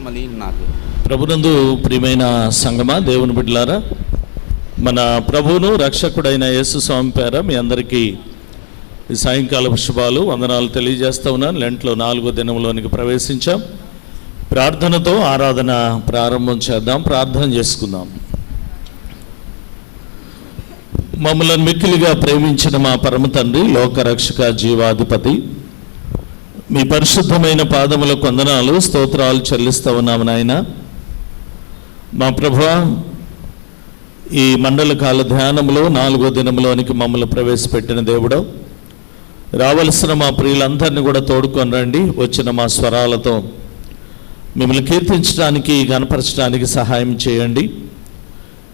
చెప్పాలి మళ్ళీ నాకు. ప్రభునందు ప్రియమైన సంగమా, దేవుని బిడ్డలారా, మన ప్రభువును రక్షకుడైన యేసు స్వామి పేర మీ అందరికీ ఈ సాయంకాల శుభాలు, వందనాలు తెలియజేస్తూ ఉన్నాను. లెంట్లో 4వ దినంలోనికి ప్రవేశించాం. ప్రార్థనతో ఆరాధన ప్రారంభం చేద్దాం. ప్రార్థన చేసుకుందాం. మమ్మల్ని మిక్కిలిగా ప్రేమించిన మా పరమ తండ్రి, లోకరక్షక, జీవాధిపతి, మీ పరిశుద్ధమైన పాదములకు వందనాలు, స్తోత్రాలు చెల్లిస్తూ ఉన్నాము నాయన. మా ప్రభువా, ఈ మండల కాల ధ్యానంలో 4వ దినంలోనికి మమ్మల్ని ప్రవేశపెట్టిన దేవుడు, రావలసిన మా ప్రియులందరినీ కూడా తోడుకొని రండి. వచ్చిన మా స్వరాలతో మిమ్మల్ని కీర్తించడానికి, గణపరచడానికి సహాయం చేయండి.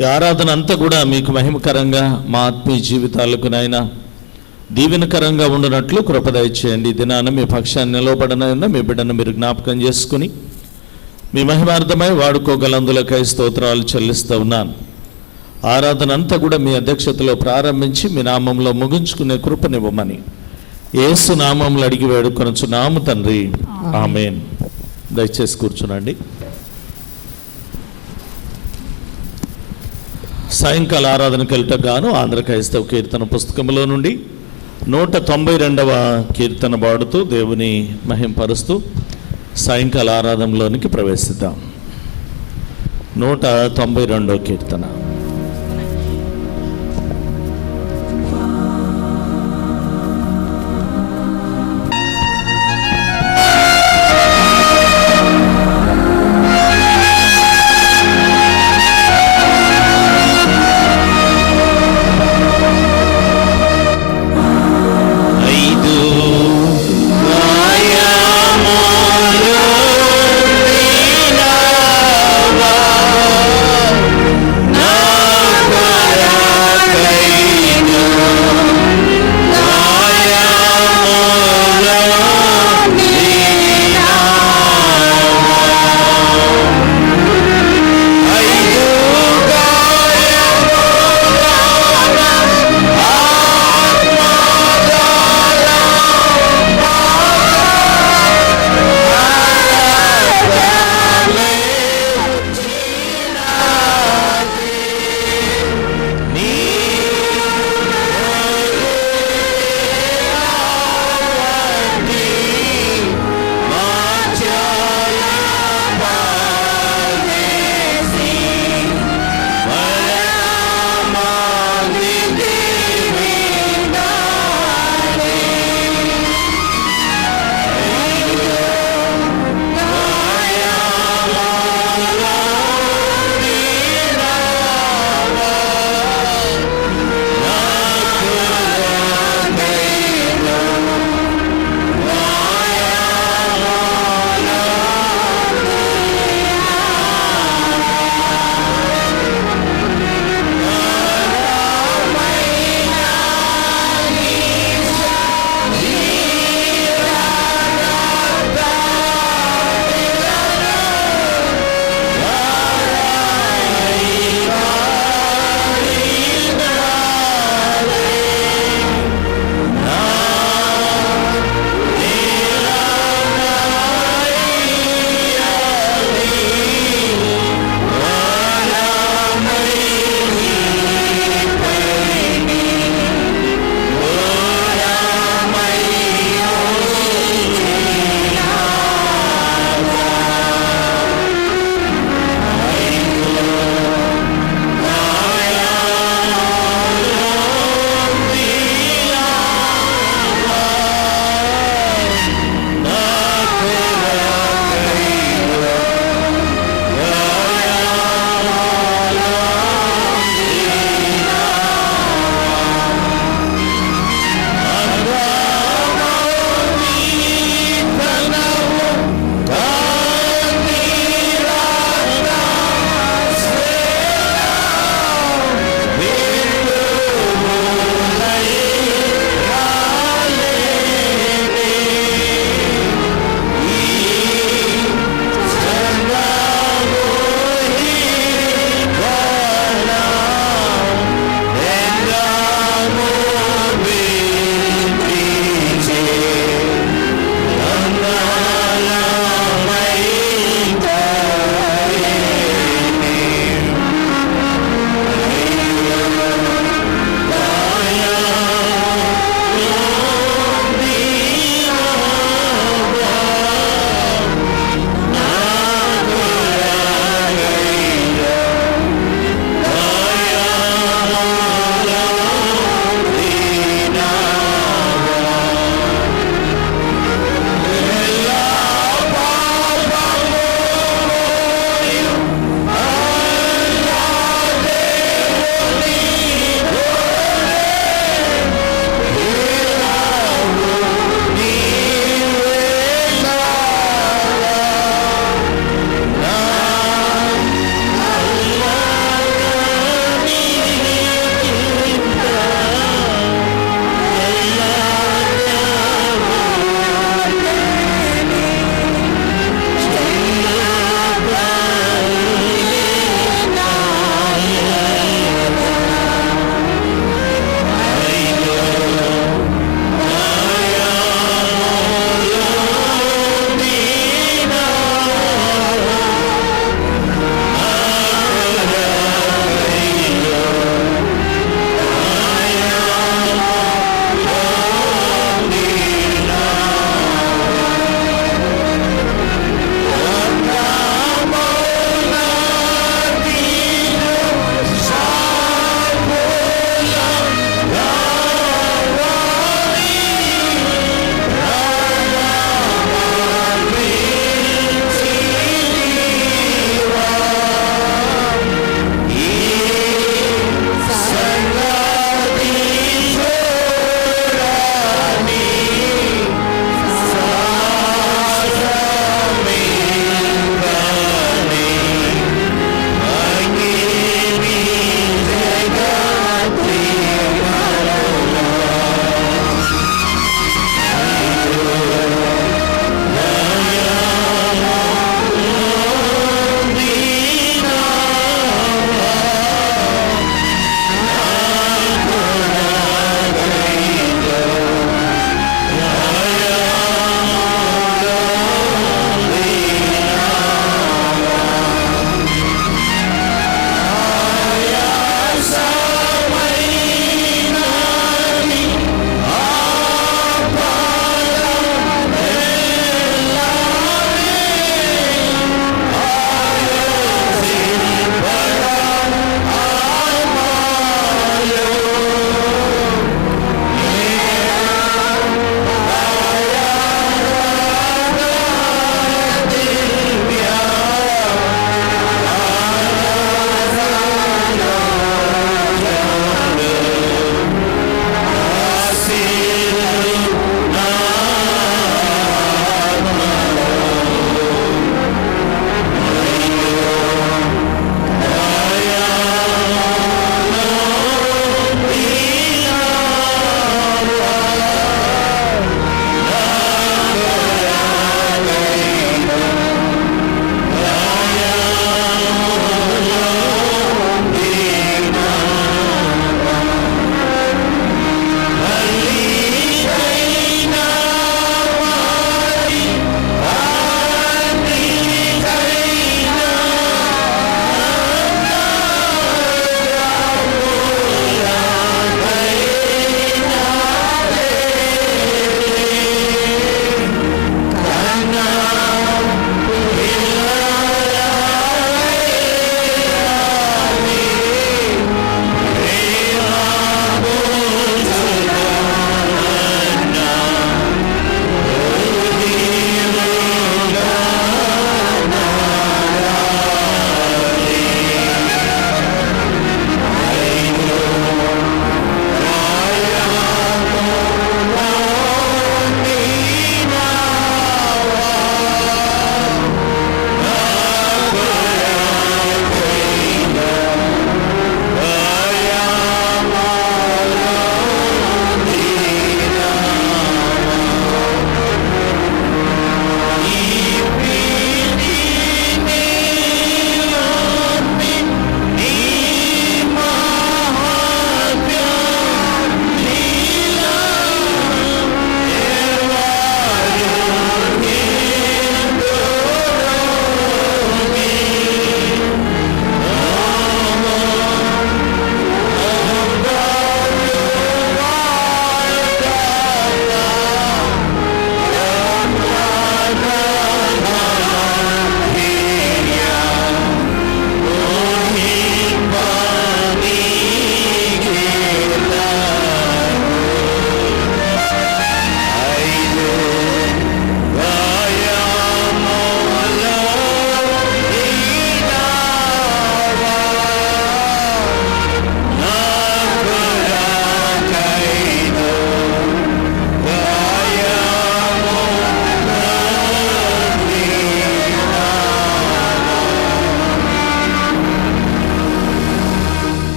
ఈ ఆరాధన అంతా కూడా మీకు మహిమకరంగా, మా ఆత్మీయ జీవితాలకు నాయన దీవెనకరంగా ఉండినట్లు కృప దయచేయండి. దినాన మీ పక్షాన్ని నిలవబడనైనా మీ బిడ్డను మీరు జ్ఞాపకం చేసుకుని మీ మహిమార్థమై వాడుకోగలందులకై స్తోత్రాలు చెల్లిస్తూ ఉన్నాను. ఆరాధన అంతా కూడా మీ అధ్యక్షతలో ప్రారంభించి మీ నామంలో ముగించుకునే కృపనివ్వమని యేసు నామంలో అడిగి వేడుకొనుచున్నాము తండ్రి, ఆమేన్. దయచేసి కూర్చునండి. సాయంకాల ఆరాధనకు వెళ్ళటం గాను ఆంధ్ర క్రైస్తవ కీర్తన పుస్తకంలో నుండి 192వ కీర్తన పాడుతూ దేవుని మహింపరుస్తూ సాయంకాల ఆరాధనలోనికి ప్రవేశిద్దాం. 192వ కీర్తన. No!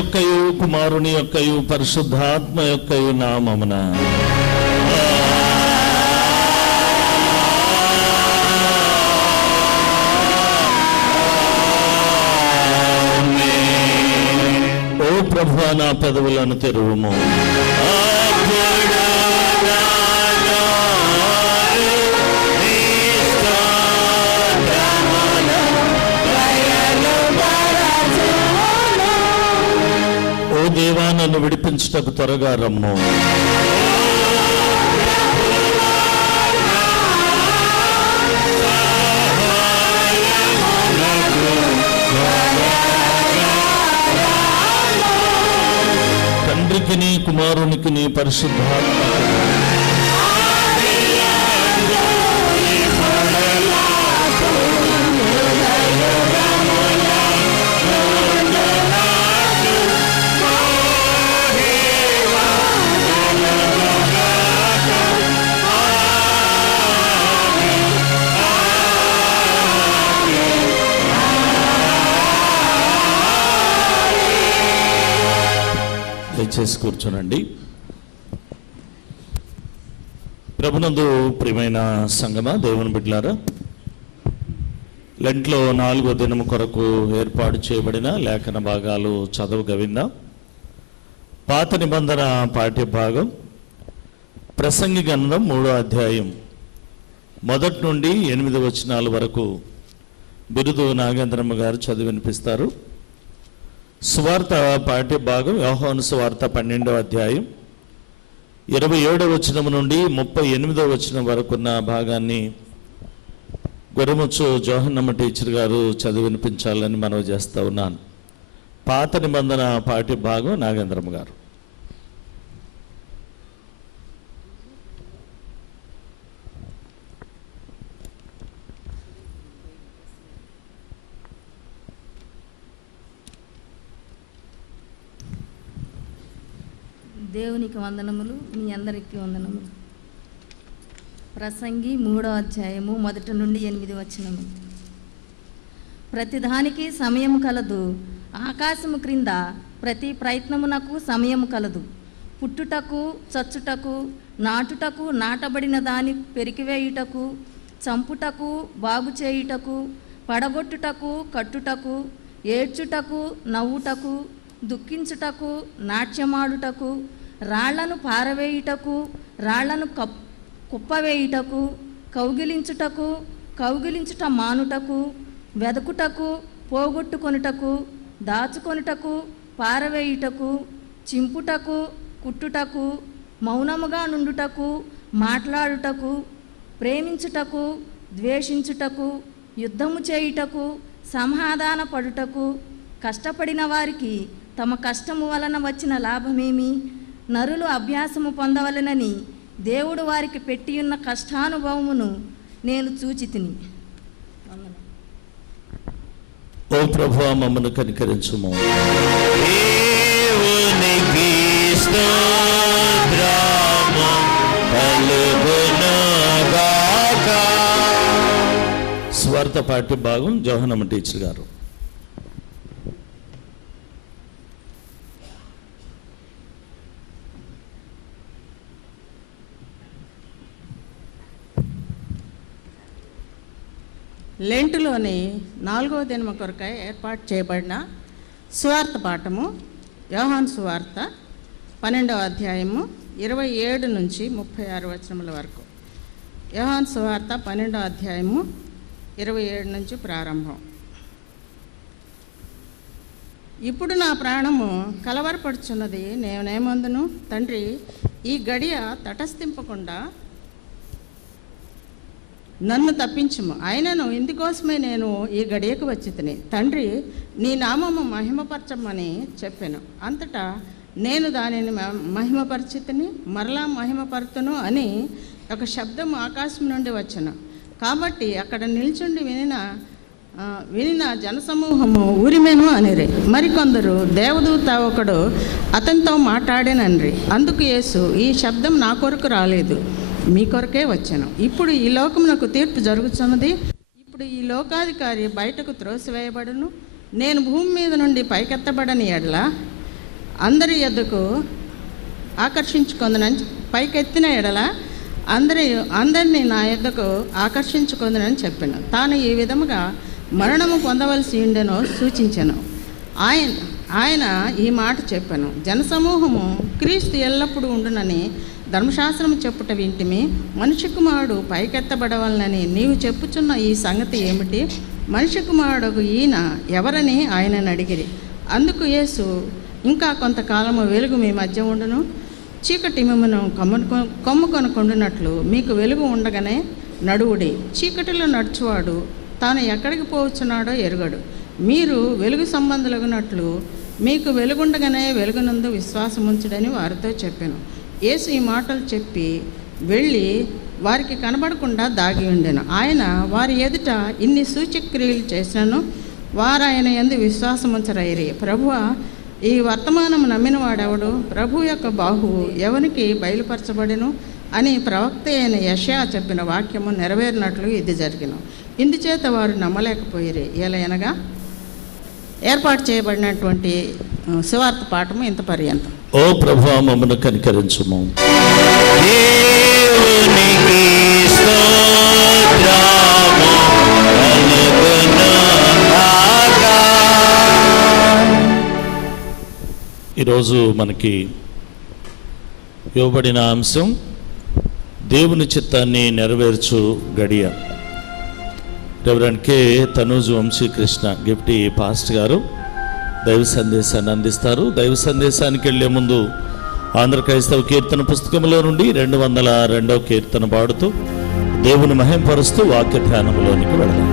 యొక్కయు కుమారుని యొక్కయు పరిశుద్ధాత్మ యొక్కయు నామమున ఓ ప్రభువా, నా పెదవులను తెరువుము. ఓ దేవా, నన్ను విడిపించుటకు త్వరగా రమ్ము. తండ్రికిని కుమారునికిని పరిశుద్ధాత్మ దయచేసి కూర్చోనండి. ప్రభునందు ప్రియమైన సంగమా, దేవుని బిడ్డలారా, లెంట్లో 4వ దినము కొరకు ఏర్పాటు చేయబడిన లేఖన భాగాలు చదువుగా విందాం. పాత నిబంధన పాఠ్య భాగం ప్రసంగి గ్రంథం 3వ అధ్యాయం 1 నుండి 8 వచనాల వరకు బిరుదు నాగేంద్రమ్మ గారు చదివి వినిపిస్తారు. సువార్త పాఠ్య భాగం యోహాను సువార్త 12వ అధ్యాయం 27వ వచనం నుండి 38వ వచనం వరకున్న భాగాన్ని గొర్రెముచ్చు జోహన్నమ్మ టీచర్ గారు చదివి వినిపించాలని మనవి చేస్తూ ఉన్నాను. పాత నిబంధన పాఠ్య భాగం నాగేంద్రమ్మ గారు. దేవునికి వందనములు, మీ అందరికీ వందనములు. ప్రసంగి 3వ అధ్యాయము 1 నుండి 8 వచనము. ప్రతిదానికి సమయము కలదు, ఆకాశము క్రింద ప్రతి ప్రయత్నమునకు సమయము కలదు. పుట్టుటకు, చచ్చుటకు, నాటుటకు, నాటబడిన దాని పెరికివేయుటకు, చంపుటకు, బాగు చేయుటకు, పడగొట్టుటకు, కట్టుటకు, ఏడ్చుటకు, నవ్వుటకు, దుఃఖించుటకు, నాట్యమాడుటకు, రాళ్లను పారవేయుటకు, రాళ్లను కుప్పవేయుటకు, కౌగిలించుటకు, కౌగిలించుట మానుటకు, వెదకుటకు, పోగొట్టుకొనుటకు, దాచుకొనుటకు, పారవేయుటకు, చింపుటకు, కుట్టుటకు, మౌనముగా నుండుటకు, మాట్లాడుటకు, ప్రేమించుటకు, ద్వేషించుటకు, యుద్ధము చేయుటకు, సమాధాన పడుటకు, కష్టపడిన వారికి తమ కష్టము వలన వచ్చిన లాభమేమి? నరులు అభ్యాసము పొందవలెనని దేవుడు వారికి పెట్టియున్న కష్టానుభవమును నేను చూచితిని. ఓ ప్రభువా, మమ్మను కనికరించుము. స్వార్థ పాఠ్య భాగం జోహన్నమ్మ టీచర్ గారు. లెంటులోని 4వ దినము కొరకై ఏర్పాటు చేయబడిన సువార్త పాఠము యోహాను సువార్త 12వ అధ్యాయము 27 నుంచి 36 వచనముల వరకు. యోహాను సువార్త 12వ అధ్యాయము 27 నుంచి ప్రారంభం. ఇప్పుడు నా ప్రాణము కలవరపడుచున్నది, నేనేమందును, తండ్రి, ఈ గడియ తటస్థింపకుండా నన్ను తప్పించుము. ఆయనను ఇందుకోసమే నేను ఈ గడియకు వచ్చి తిని, తండ్రి, నీ నామము మహిమపరచమని చెప్పాను. అంతటా నేను దానిని మహిమపరిచితిని, మరలా మహిమపరుతును అని ఒక శబ్దము ఆకాశం నుండి వచ్చెను. కాబట్టి అక్కడ నిల్చుండి వినిన జనసమూహము ఊరిమెను అనిరి. మరికొందరు దేవదూత ఒకడు అతనితో మాట్లాడేననిరి. అందుకు యేసు, ఈ శబ్దం నా కొరకు రాలేదు, మీ కొరకే వచ్చాను. ఇప్పుడు ఈ లోకమునకు తీర్పు జరుగుతున్నది. ఇప్పుడు ఈ లోకాధికారి బయటకు త్రోసివేయబడును. నేను భూమి మీద నుండి పైకెత్తబడని ఎడల అందరి యొద్దకు ఆకర్షించుకుందనని పైకెత్తిన ఎడల అందరినీ నా యొద్దకు ఆకర్షించుకుందనని చెప్పాను. తాను ఈ విధముగా మరణము పొందవలసి ఉండెనో సూచించాను. ఆయన ఈ మాట చెప్పాను. జనసమూహము క్రీస్తు ఎల్లప్పుడూ ఉండునని ధర్మశాస్త్రము చెప్పుట వింటిమి. మనిషి కుమారుడు పైకెత్తబడవలనని నీవు చెప్పుచున్న ఈ సంగతి ఏమిటి? మనిషి కుమారుడు ఈయన ఎవరని ఆయనను అడిగిరి. అందుకు యేసు, ఇంకా కొంతకాలము వెలుగు మీ మధ్య ఉండును, చీకటి మిమ్మను కొమ్ముకొనుకొండునట్లు మీకు వెలుగు ఉండగానే నడువుడి. చీకటిలో నడుచువాడు తాను ఎక్కడికి పోవచ్చున్నాడో ఎరుగడు. మీరు వెలుగు సంబంధులగునట్లు మీకు వెలుగుండగానే వెలుగునందు విశ్వాసం ఉంచుడని వారితో చెప్పాను. యేసు ఈ మాటలు చెప్పి వెళ్ళి వారికి కనబడకుండా దాగి ఉండెను. ఆయన వారి ఎదుట ఇన్ని సూచక్రియలు చేసినను వారు ఆయన యందు విశ్వాసం ఉంచరైరి. ప్రభువా, ఈ వర్తమానం నమ్మిన వాడెవడు? ప్రభు యొక్క బాహువు ఎవరికి బయలుపరచబడెను అని ప్రవక్త అయిన యెషయా చెప్పిన వాక్యము నెరవేరినట్లు ఇది జరిగిన. ఇందుచేత వారు నమ్మలేకపోయిరి. ఎలయనగా ఏర్పాటు చేయబడినటువంటి సువార్త పాఠము ఇంత పర్యంతం. ఓ ప్రభువా, మమ్మను కనికరించుము. ఈరోజు మనకి ఇవ్వబడిన అంశం దేవుని చిత్తాన్ని నెరవేర్చు గడియ. రెవరెండ్ కె తనూజు వంశీకృష్ణ గిఫ్టీ పాస్ట్ గారు దైవ సందేశాన్ని అందిస్తారు. దైవ సందేశానికి వెళ్ళే ముందు ఆంధ్ర క్రైస్తవ కీర్తన పుస్తకంలో నుండి 202వ కీర్తన పాడుతూ దేవుని మహింపరుస్తూ వాక్య ధ్యానంలోనికి వెళదాం.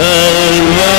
Hallelujah.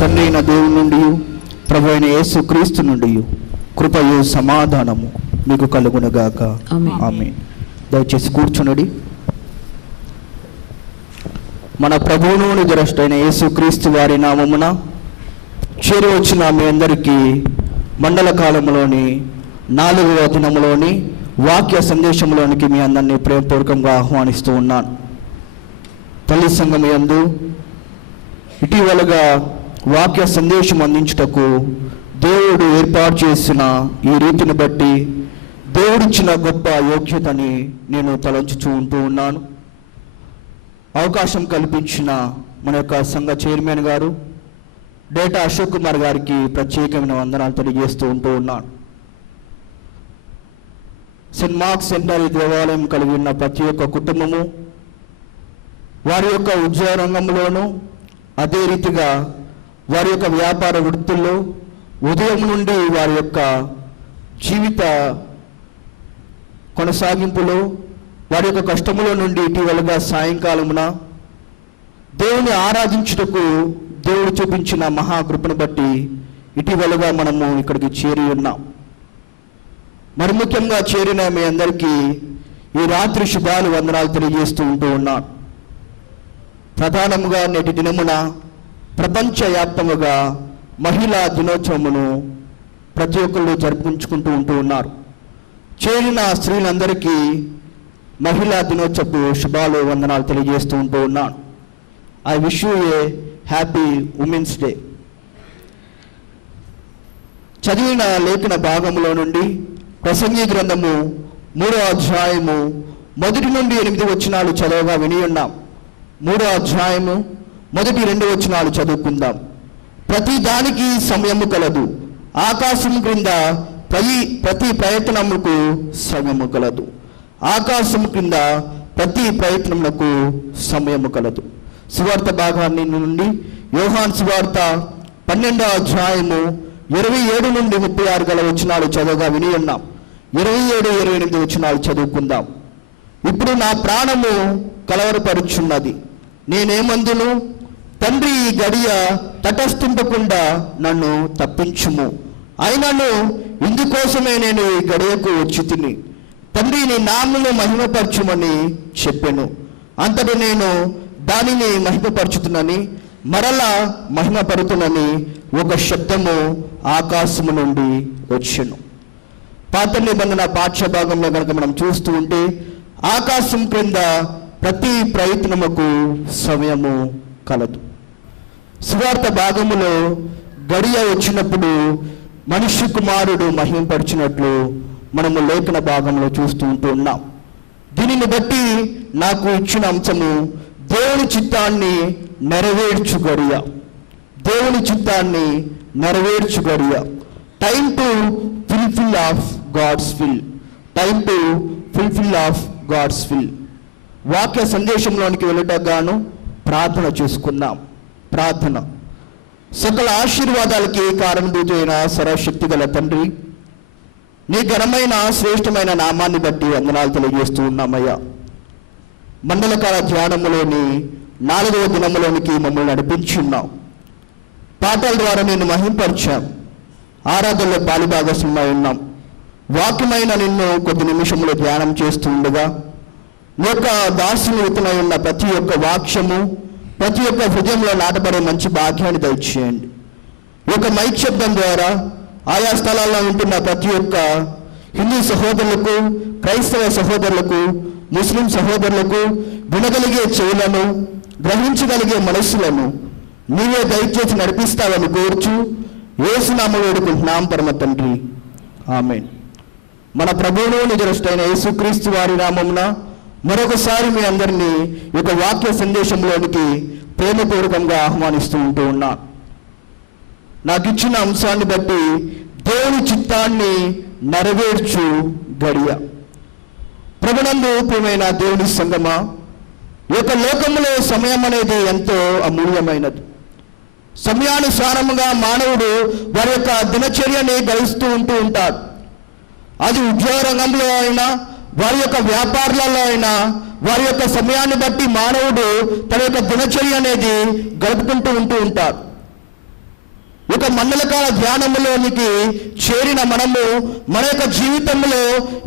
తండ్రి అయిన దేవుని నుండి, ప్రభు అయిన యేసు క్రీస్తు నుండి కృపయు సమాధానము మీకు కలుగునుగాక. ఆమేన్. దయచేసి కూర్చునడి. మన ప్రభువును నిజరష్టైన యేసు క్రీస్తు వారి నామమున చేరి వచ్చిన మీ అందరికీ మండల కాలంలోని 4వ దినములోని వాక్య సందేశంలోనికి మీ అందరినీ ప్రేమపూర్వకంగా ఆహ్వానిస్తూ ఉన్నాను. తల్లి సంఘం యందు ఇటీవలగా వాక్య సందేశం అందించుటకు దేవుడు ఏర్పాటు చేసిన ఈ రీతిని బట్టి దేవుడిచ్చిన గొప్ప యోగ్యతని నేను తలంచుతూ ఉంటూ ఉన్నాను. అవకాశం కల్పించిన మన యొక్క సంఘ చైర్మన్ గారు డేటా అశోక్ కుమార్ గారికి ప్రత్యేకమైన వందనాలు తెలియజేస్తూ ఉంటూ ఉన్నాను. సెయింట్ మార్క్స్ సెంటరీ దేవాలయం కలిగి ఉన్న ప్రతి ఒక్క కుటుంబము వారి యొక్క ఉద్యోగ రంగంలోనూ, అదే రీతిగా వారి యొక్క వ్యాపార వృత్తుల్లో ఉదయం నుండి వారి యొక్క జీవిత కొనసాగింపులో, వారి యొక్క కష్టములో నుండి ఇటీవలగా సాయంకాలమున దేవుని ఆరాధించుటకు దేవుడు చూపించిన మహాకృపను బట్టి ఇటీవలగా మనము ఇక్కడికి చేరి ఉన్నాం. మరి ముఖ్యంగా చేరిన మీ అందరికీ ఈ రాత్రి శుభాలు వందనాలు తెలియజేస్తూ ఉంటూ ఉన్నాను. ప్రధానముగా నేటి దినమున ప్రపంచవ్యాప్తముగా మహిళా దినోత్సవమును ప్రతి ఒక్కళ్ళు జరుపుకుంటూ ఉంటూ ఉన్నారు. చేరిన స్త్రీలందరికీ మహిళా దినోత్సవ శుభాలు వందనాలు తెలియజేస్తూ ఉంటూ ఉన్నాను. I wish you A happy women's day. చదివిన లేఖన భాగములో నుండి ప్రసంగి గ్రంథము 3వ అధ్యాయము 1 నుండి 8 వచనాలు చదవగా విని ఉన్నాం. 3వ అధ్యాయము 1-2 వచనాలు చదువుకుందాం. ప్రతి దానికి సమయము కలదు, ఆకాశం క్రింద ప్రతి ప్రయత్నముకు సమయము కలదు. ఆకాశం క్రింద ప్రతి ప్రయత్నమునకు సమయము కలదు. సువార్త భాగాన్ని నుండి యోహాను సువార్త 12వ అధ్యాయము 27 నుండి 36 గల వచనాలు చదవగా విని ఉన్నాం. 27-28 వచనాలు చదువుకుందాం. ఇప్పుడు నా ప్రాణము కలవరపరుచున్నది, నేనేమందును? తండ్రి, ఈ గడియ తటస్థింపకుండా నన్ను తప్పించుము. అయినను ఇందుకోసమే నేను ఈ గడియకు వచ్చి తిని, తండ్రి నీ నామమును మహిమపరచుమని చెప్పెను. అంతటి నేను దానిని మహిమపరచుతున్నని, మరలా మహిమపరుతునని ఒక శబ్దము ఆకాశము నుండి వచ్చెను. పాత నిబంధన పాఠ్య భాగంలో కనుక మనం చూస్తూ ఉంటే ఆకాశం క్రింద ప్రతి ప్రయత్నముకు సమయము కలదు. సువార్త భాగములో గడియ వచ్చినప్పుడు మనిషి కుమారుడు మహిమపరిచినట్లు మనము లేఖన భాగంలో చూస్తూ ఉంటూ ఉన్నాం. దీనిని బట్టి నాకు ఇచ్చిన అంశము దేవుని చిత్తాన్ని నెరవేర్చు గడియ. దేవుని చిత్తాన్ని నెరవేర్చు గడియ. Time to fulfil of God's will. Time to fulfil of God's will. వాక్య సందేశంలోనికి వెళ్ళటగాను ప్రార్థన చేసుకుందాం. ప్రార్థన. సకల ఆశీర్వాదాలకి కారణభూతైన సర్వశక్తి గల తండ్రి, నీ ఘనమైన శ్రేష్టమైన నామాన్ని బట్టి వందనాలు తెలియజేస్తూ ఉన్నామయ్యా. మండలకాల ధ్యానములోని 4వ దినములోనికి మమ్మల్ని నడిపించి ఉన్నాం. పాటల ద్వారా నేను మహింపరిచాం. ఆరాధనలో పాలుభాగస్వామై ఉన్నాం. వాక్యమైన నిన్ను కొద్ది నిమిషంలో ధ్యానం చేస్తూ ఉండగా నీ యొక్క దాసుని విత్తనై ఉన్న ప్రతి ఒక్క వాక్యము ప్రతి ఒక్క హృదయంలో నాటబడే మంచి భాగ్యాన్ని దయచేయండి. ఈ యొక్క మైక్ శబ్దం ద్వారా ఆయా స్థలాల్లో ఉంటున్న ప్రతి ఒక్క హిందూ సహోదరులకు, క్రైస్తవ సహోదరులకు, ముస్లిం సహోదరులకు వినగలిగే చెవులను, గ్రహించగలిగే మనస్సులను నీవే దయచేసి నడిపిస్తావని కోరుచు యేసునామములో వేడుకుంటున్నాం పరమ తండ్రి. ఆమేన్. మన ప్రభువును నిజరష్టైన యేసుక్రీస్తు వారి నామమున మరొకసారి మీ అందరినీ ఈ యొక్క వాక్య సందేశంలోనికి ప్రేమపూర్వకంగా ఆహ్వానిస్తూ ఉంటూ ఉన్నా. నాకు ఇచ్చిన అంశాన్ని బట్టి దేవుని చిత్తాన్ని నెరవేర్చు గడియ. ప్రభునందు ప్రియమైన దేవుని సంగమా, ఈ యొక్క లోకములో సమయం అనేది ఎంతో అమూల్యమైనది. సమయానుసారముగా మానవుడు వారి యొక్క దినచర్యని గడుస్తూ ఉంటూ ఉంటాడు. అది ఉద్యోగ రంగంలో అయినా, వారి యొక్క వ్యాపారాలలో అయినా, వారి యొక్క సమయాన్ని బట్టి మానవుడు తన యొక్క దినచర్య అనేది గడుపుకుంటూ ఉంటూ ఉంటాడు. మండలకాల ధ్యానములోనికి చేరిన మనము మన యొక్క జీవితంలో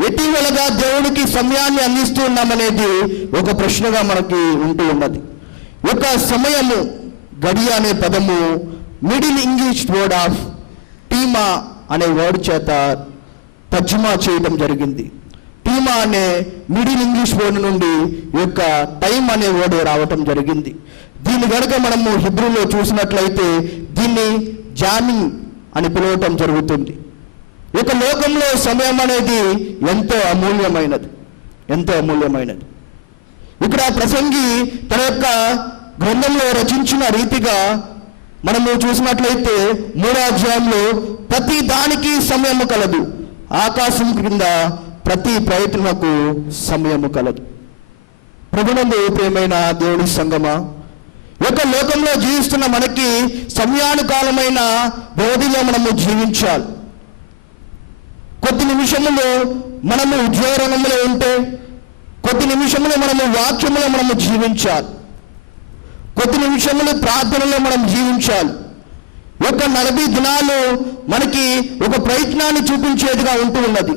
ఎటీవలగా దేవునికి సమయాన్ని అందిస్తూ ఉన్నామనేది ఒక ప్రశ్నగా మనకి ఉంటూ ఉన్నది. ఒక సమయము, గడియ అనే పదము మిడిల్ ఇంగ్లీష్ వర్డ్ ఆఫ్ టీమా అనే వర్డ్ చేత తర్జుమా చేయడం జరిగింది. టీమా అనే మిడిల్ ఇంగ్లీష్ వర్డ్ నుండి ఈ యొక్క టైం అనే వర్డ్ రావటం జరిగింది. దీన్ని కనుక మనము హిబ్రూలో చూసినట్లయితే దీన్ని జామింగ్ అని పిలవటం జరుగుతుంది. ఈ యొక్క లోకంలో సమయం అనేది ఎంతో అమూల్యమైనది, ఎంతో అమూల్యమైనది. ఇక్కడ ప్రసంగి తన యొక్క గ్రంథంలో రచించిన రీతిగా మనము చూసినట్లయితే 3వ అధ్యాయంలో ప్రతి దానికి సమయము కలదు, ఆకాశం క్రింద ప్రతి ప్రయత్నకు సమయము కలదు. ప్రభునందు ప్రియమైన దేవుని సంగమా, ఒక లోకంలో జీవిస్తున్న మనకి సమయానుకాలమైన వ్యవధిలో మనము జీవించాలి. కొద్ది నిమిషములు మనము ఉద్యోగ రంగంలో ఉంటే, కొద్ది నిమిషములు మనము వాక్యములో మనము జీవించాలి, కొద్ది నిమిషములు ప్రార్థనలో మనం జీవించాలి. ఒక 40 దినాలు మనకి ఒక ప్రయత్నాన్ని చూపించేదిగా ఉంటూ ఉన్నది.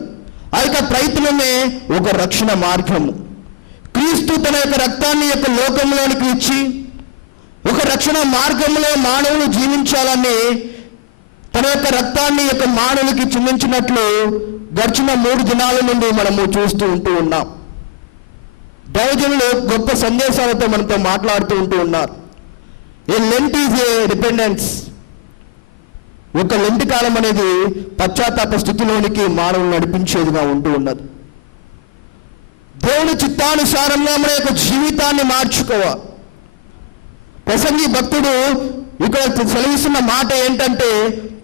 ఆ యొక్క ప్రయత్నమే ఒక రక్షణ మార్గము. క్రీస్తు తన యొక్క రక్తాన్ని యొక్క లోకంలోనికి ఇచ్చి ఒక రక్షణ మార్గంలో మానవులు జీవించాలని తన యొక్క రక్తాన్ని యొక్క మానవులకి చిందించినట్లు గడిచిన 3 దినాల నుండి మనము చూస్తూ ఉంటూ ఉన్నాం. దైవజనులు గొప్ప సందేశాలతో మనతో మాట్లాడుతూ ఉంటూ ఉన్నారు. ఏ లెంట్ ఈజ్ ఏ రిపెండెన్స్. ఒక లెంటి కాలం అనేది పశ్చాత్తాప స్థితిలోనికి మానవులు నడిపించేదిగా ఉంటూ ఉన్నది. దేవుని చిత్తానుసారంగా మన యొక్క జీవితాన్ని మార్చుకోవాలి. ప్రసంగి భక్తుడు ఇక్కడ సెలవిస్తున్న మాట ఏంటంటే,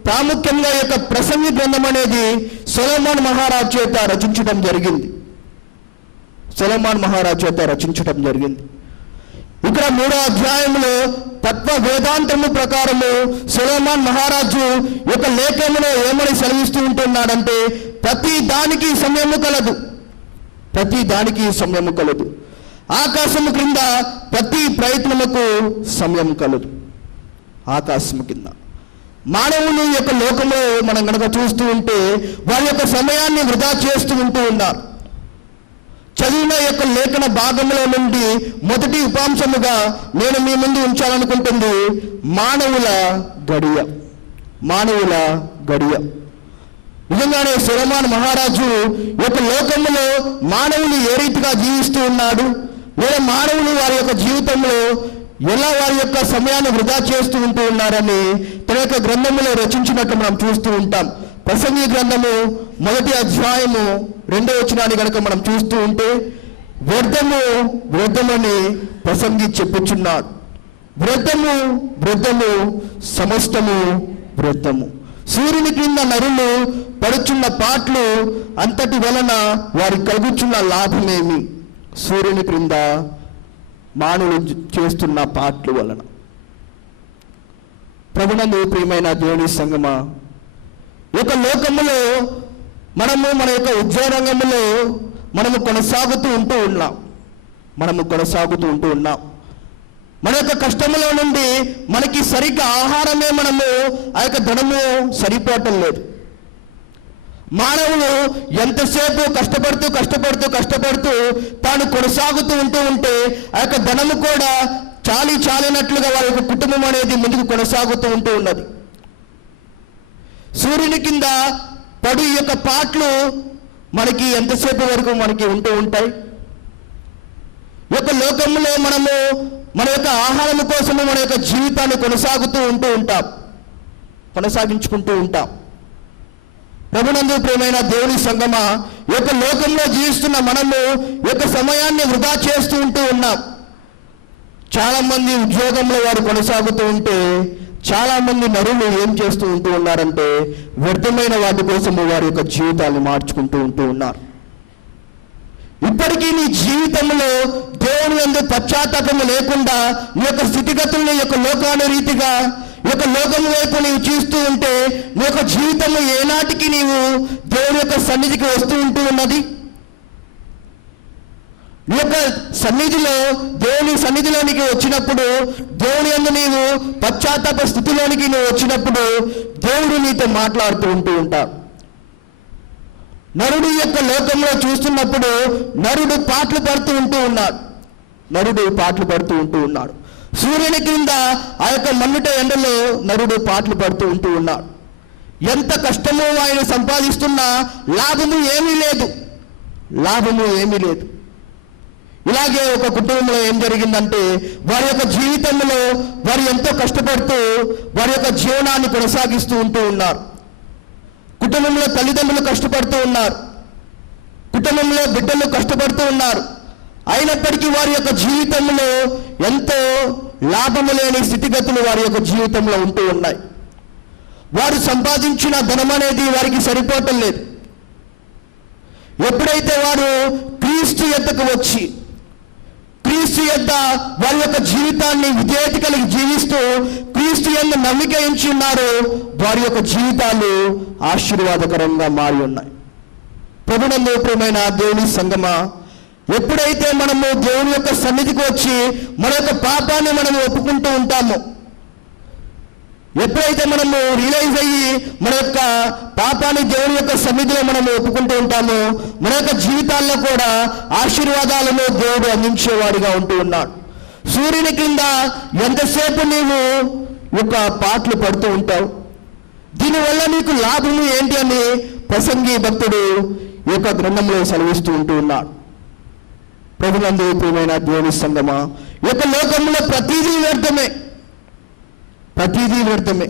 ప్రాముఖ్యంగా ఈ యొక్క ప్రసంగి గ్రంథం అనేది సొలొమోన్ మహారాజు చేత రచించడం జరిగింది. సొలొమోన్ మహారాజు చేత రచించడం జరిగింది. ఇక్కడ 3వ అధ్యాయంలో తత్వ వేదాంతము ప్రకారము సొలొమోన్ మహారాజు యొక్క లేఖములో ఏమని సెలవిస్తూ ఉంటున్నాడంటే, ప్రతి దానికి సమయము కలదు, ప్రతి దానికి సమయము కలదు, ఆకాశము క్రింద ప్రతి ప్రయత్నముకు సమయం కలదు. ఆకాశము కింద మానవులు యొక్క లోకంలో మనం కనుక చూస్తూ ఉంటే వారి యొక్క సమయాన్ని వృధా చేస్తూ ఉంటూ ఉన్నారు. చదివిన యొక్క లేఖన భాగంలో నుండి మొదటి ఉపాంశముగా నేను మీ ముందు ఉంచాలనుకుంటుంది మానవుల గడియ. మానవుల గడియ. నిజంగానే సొలొమోన్ మహారాజు యొక్క లోకంలో మానవులు ఏ రీతిగా జీవిస్తూ ఉన్నాడు, లేదా మానవులు వారి యొక్క జీవితంలో ఎలా వారి యొక్క సమయాన్ని వృధా చేస్తూ ఉంటూ ఉన్నారని తన యొక్క గ్రంథములో రచించినట్లు మనం చూస్తూ ఉంటాం. ప్రసంగి గ్రంథము 1వ అధ్యాయము 2వ వచనాన్ని కనుక మనం చూస్తూ ఉంటే, వ్యర్థము వ్యర్థమని ప్రసంగి చెప్పుచున్నాడు. వ్యర్థము వ్యర్థము, సమస్తము వ్యర్థము. సూర్యుని క్రింద నరులు పడుచున్న పాటలు అంతటి వలన వారి కలుగుచున్న లాభమేమి? సూర్యుని క్రింద మానవులు చేస్తున్న పాటలు వలన. ప్రభునందు ప్రియమైన దేవుని సంగమా, ఒక లోకములో మనము మన యొక్క ఉద్యోగ రంగంలో మనము కొనసాగుతూ ఉంటూ ఉన్నాం. మన యొక్క కష్టములో నుండి మనకి సరిగ్గా ఆహారమే మనము ఆ యొక్క ధనము సరిపోవటం లేదు. మానవులు ఎంతసేపు కష్టపడుతూ తాను కొనసాగుతూ ఉంటే ఆ యొక్క ధనము కూడా చాలినట్లుగా వారి యొక్క కుటుంబం అనేది ముందుకు కొనసాగుతూ ఉంటూ ఉన్నది. సూర్యుని కింద పడు ఈ యొక్క పాటలు మనకి ఎంతసేపు వరకు మనకి ఉంటూ ఉంటాయి. ఈ యొక్క లోకంలో మనము మన యొక్క ఆహారం కోసము మన యొక్క జీవితాన్ని కొనసాగించుకుంటూ ఉంటాం. ప్రభునందు ప్రియమైన దేవుని సంగమా, ఈ యొక్క లోకంలో జీవిస్తున్న మనము ఈ యొక్క సమయాన్ని వృధా చేస్తూ ఉంటూ ఉన్నాం. చాలా మంది ఉద్యోగంలో వారు కొనసాగుతూ ఉంటే, చాలా మంది నరులు ఏం చేస్తూ ఉంటూ ఉన్నారంటే వ్యర్థమైన వాటి కోసము వారి యొక్క జీవితాన్ని మార్చుకుంటూ ఉంటూ ఉన్నారు. ఇప్పటికీ నీ జీవితంలో దేవుని యందు పశ్చాత్తాపము లేకుండా నీ యొక్క స్థితిగతులను యొక్క లోకాను రీతిగా ఈ యొక్క లోకం వైపు నీవు చూస్తూ ఉంటే నీ యొక్క జీవితంలో ఏనాటికి నీవు దేవుని యొక్క సన్నిధికి వస్తూ ఉంటూ ఉన్నది? నీ యొక్క సన్నిధిలో, దేవుని సన్నిధిలోనికి వచ్చినప్పుడు, దేవుని యందు నీవు పశ్చాత్తాప స్థితిలోనికి నువ్వు వచ్చినప్పుడు దేవుడు నీతో మాట్లాడుతూ ఉంటూ ఉంటాడు. నరుడు యొక్క లోకంలో చూస్తున్నప్పుడు నరుడు పాటలు పడుతూ ఉంటూ ఉన్నాడు. నరుడు పాటలు పడుతూ ఉంటూ ఉన్నాడు. సూర్యుని క్రింద ఆ యొక్క మన్నుట ఎండలో నరుడు పాటలు పడుతూ ఉంటూ ఉన్నాడు. ఎంత కష్టమో ఆయన సంపాదిస్తున్నా లాభము ఏమీ లేదు, లాభము ఏమీ లేదు. ఇలాగే ఒక కుటుంబంలో ఏం జరిగిందంటే, వారి యొక్క జీవితంలో వారు ఎంతో కష్టపడుతూ వారి యొక్క జీవనాన్ని కొనసాగిస్తూ ఉంటూ ఉన్నారు. కుటుంబంలో తల్లిదండ్రులు కష్టపడుతూ ఉన్నారు, కుటుంబంలో బిడ్డలు కష్టపడుతూ ఉన్నారు. అయినప్పటికీ వారి యొక్క జీవితంలో ఎంతో లాభము లేని స్థితిగతులు వారి యొక్క జీవితంలో ఉంటూ ఉన్నాయి. వారు సంపాదించిన ధనం అనేది వారికి సరిపోవటం లేదు. ఎప్పుడైతే వారు క్రీస్తు యొద్దకు వచ్చి క్రీస్తు యొద్ద వారి యొక్క జీవితాన్ని విధేయత కలిగి జీవిస్తూ క్రీస్తు యందు నమ్మిక ఉంచి ఉన్నారో వారి యొక్క జీవితాలు ఆశీర్వాదకరంగా మారి ఉన్నాయి. ప్రభునందు ప్రియమైన దేవుని సంగమా, ఎప్పుడైతే మనము దేవుని యొక్క సన్నిధికి వచ్చి మన యొక్క పాపాన్ని మనము ఒప్పుకుంటూ ఉంటామో, ఎప్పుడైతే మనము రియలైజ్ అయ్యి మన యొక్క పాపాన్ని దేవుని యొక్క సన్నిధిలో మనము ఒప్పుకుంటూ ఉంటామో, మన యొక్క జీవితాల్లో కూడా ఆశీర్వాదాలను దేవుడు అందించేవాడిగా ఉంటూ ఉన్నాడు. సూర్యుని కింద ఎంతసేపు నీవు యొక్క పాటలు పడుతూ ఉంటావు, దీనివల్ల నీకు లాభము ఏంటి అని ప్రసంగి భక్తుడు ఈ యొక్క గ్రంథంలో సెలవిస్తూ ఉంటూ ఉన్నాడు. ప్రభునందు ప్రియమైన దేవుని సంగమా, ఈ యొక్క లోకంలో ప్రతిదీ వ్యర్థమే, ప్రతిదీ వ్యర్థమే.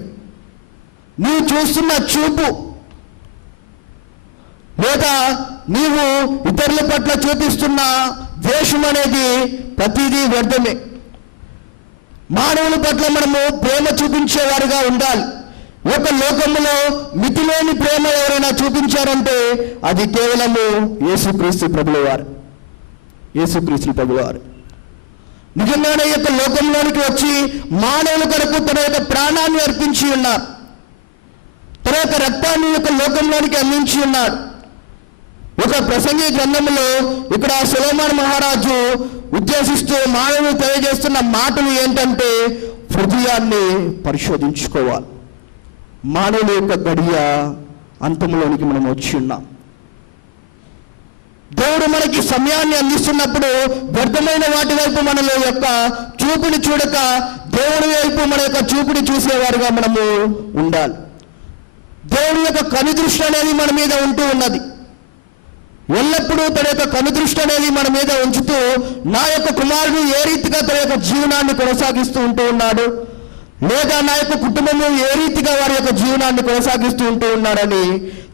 నీవు చూస్తున్న చూపు లేదా నీవు ఇతరుల పట్ల చూపిస్తున్న ద్వేషం అనేది ప్రతిదీ వ్యర్థమే. మానవుల పట్ల మనము ప్రేమ చూపించేవారుగా ఉండాలి. ఒక లోకంలో మితిలేని ప్రేమ ఎవరైనా చూపించారంటే అది కేవలము యేసుక్రీస్తు ప్రభుల వారు, యేసుక్రీస్తు ప్రభుల వారు. నిజంగానే యొక్క లోకంలోనికి వచ్చి మానవుల కొరకు తన యొక్క ప్రాణాన్ని అర్పించి ఉన్నారు, తన యొక్క రక్తాన్ని యొక్క లోకంలోనికి అందించి ఉన్నాడు. ఒక ప్రసంగి గ్రంథంలో ఇక్కడ సొలొమోను మహారాజు ఉద్దేశిస్తూ మానవులు తెలియజేస్తున్న మాటలు ఏంటంటే, హృదయాన్ని పరిశోధించుకోవాలి. మానవుల యొక్క గడియ అంతంలోనికి మనం వచ్చి ఉన్నాం. దేవుడు మనకి సమయాన్ని అందిస్తున్నప్పుడు వ్యర్థమైన వాటి వైపు మనలో యొక్క చూపుని చూడక దేవుడి వైపు మన యొక్క చూపుని చూసేవారుగా మనము ఉండాలి. దేవుడి యొక్క కనుదృష్టి అనేది మన మీద ఉంటూ ఉన్నది. ఎల్లప్పుడూ తన యొక్క కనుదృష్టి అనేది మన మీద ఉంచుతూ నా యొక్క కుమారుడు ఏ రీతిగా తన యొక్క జీవనాన్ని కొనసాగిస్తూ ఉంటూ ఉన్నాడు, లేదా నా యొక్క కుటుంబము ఏ రీతిగా వారి యొక్క జీవనాన్ని కొనసాగిస్తూ ఉంటూ ఉన్నాడని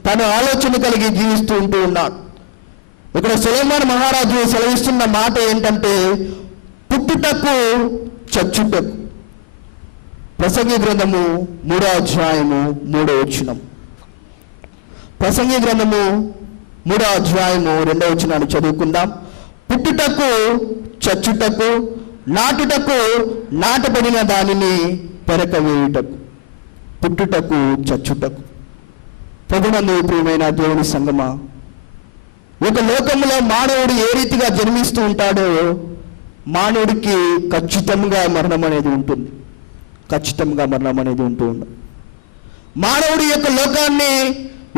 తను ఆలోచన కలిగి జీవిస్తూ ఉంటూ ఉన్నాడు. ఇక్కడ సొలొమోను మహారాజు సెలవిస్తున్న మాట ఏంటంటే, పుట్టుటకు చచ్చుటకు. ప్రసంగి గ్రంథము 3వ అధ్యాయము 3వ వచనం. ప్రసంగి గ్రంథము 3వ అధ్యాయము 2వ వచనాన్ని చదువుకుందాం. పుట్టుటకు చచ్చుటకు, నాటుటకు నాటబడిన దానిని పెరకవేయుటకు. పుట్టుటకు చచ్చుటకు. ప్రభునందు ప్రియమైన దేవుని సంగమా, ఒక లోకంలో మానవుడు ఏ రీతిగా జన్మిస్తూ ఉంటాడో మానవుడికి ఖచ్చితంగా మరణం అనేది ఉంటుంది, ఖచ్చితంగా మరణం అనేది ఉంటూ ఉండదు. మానవుడి యొక్క లోకాన్ని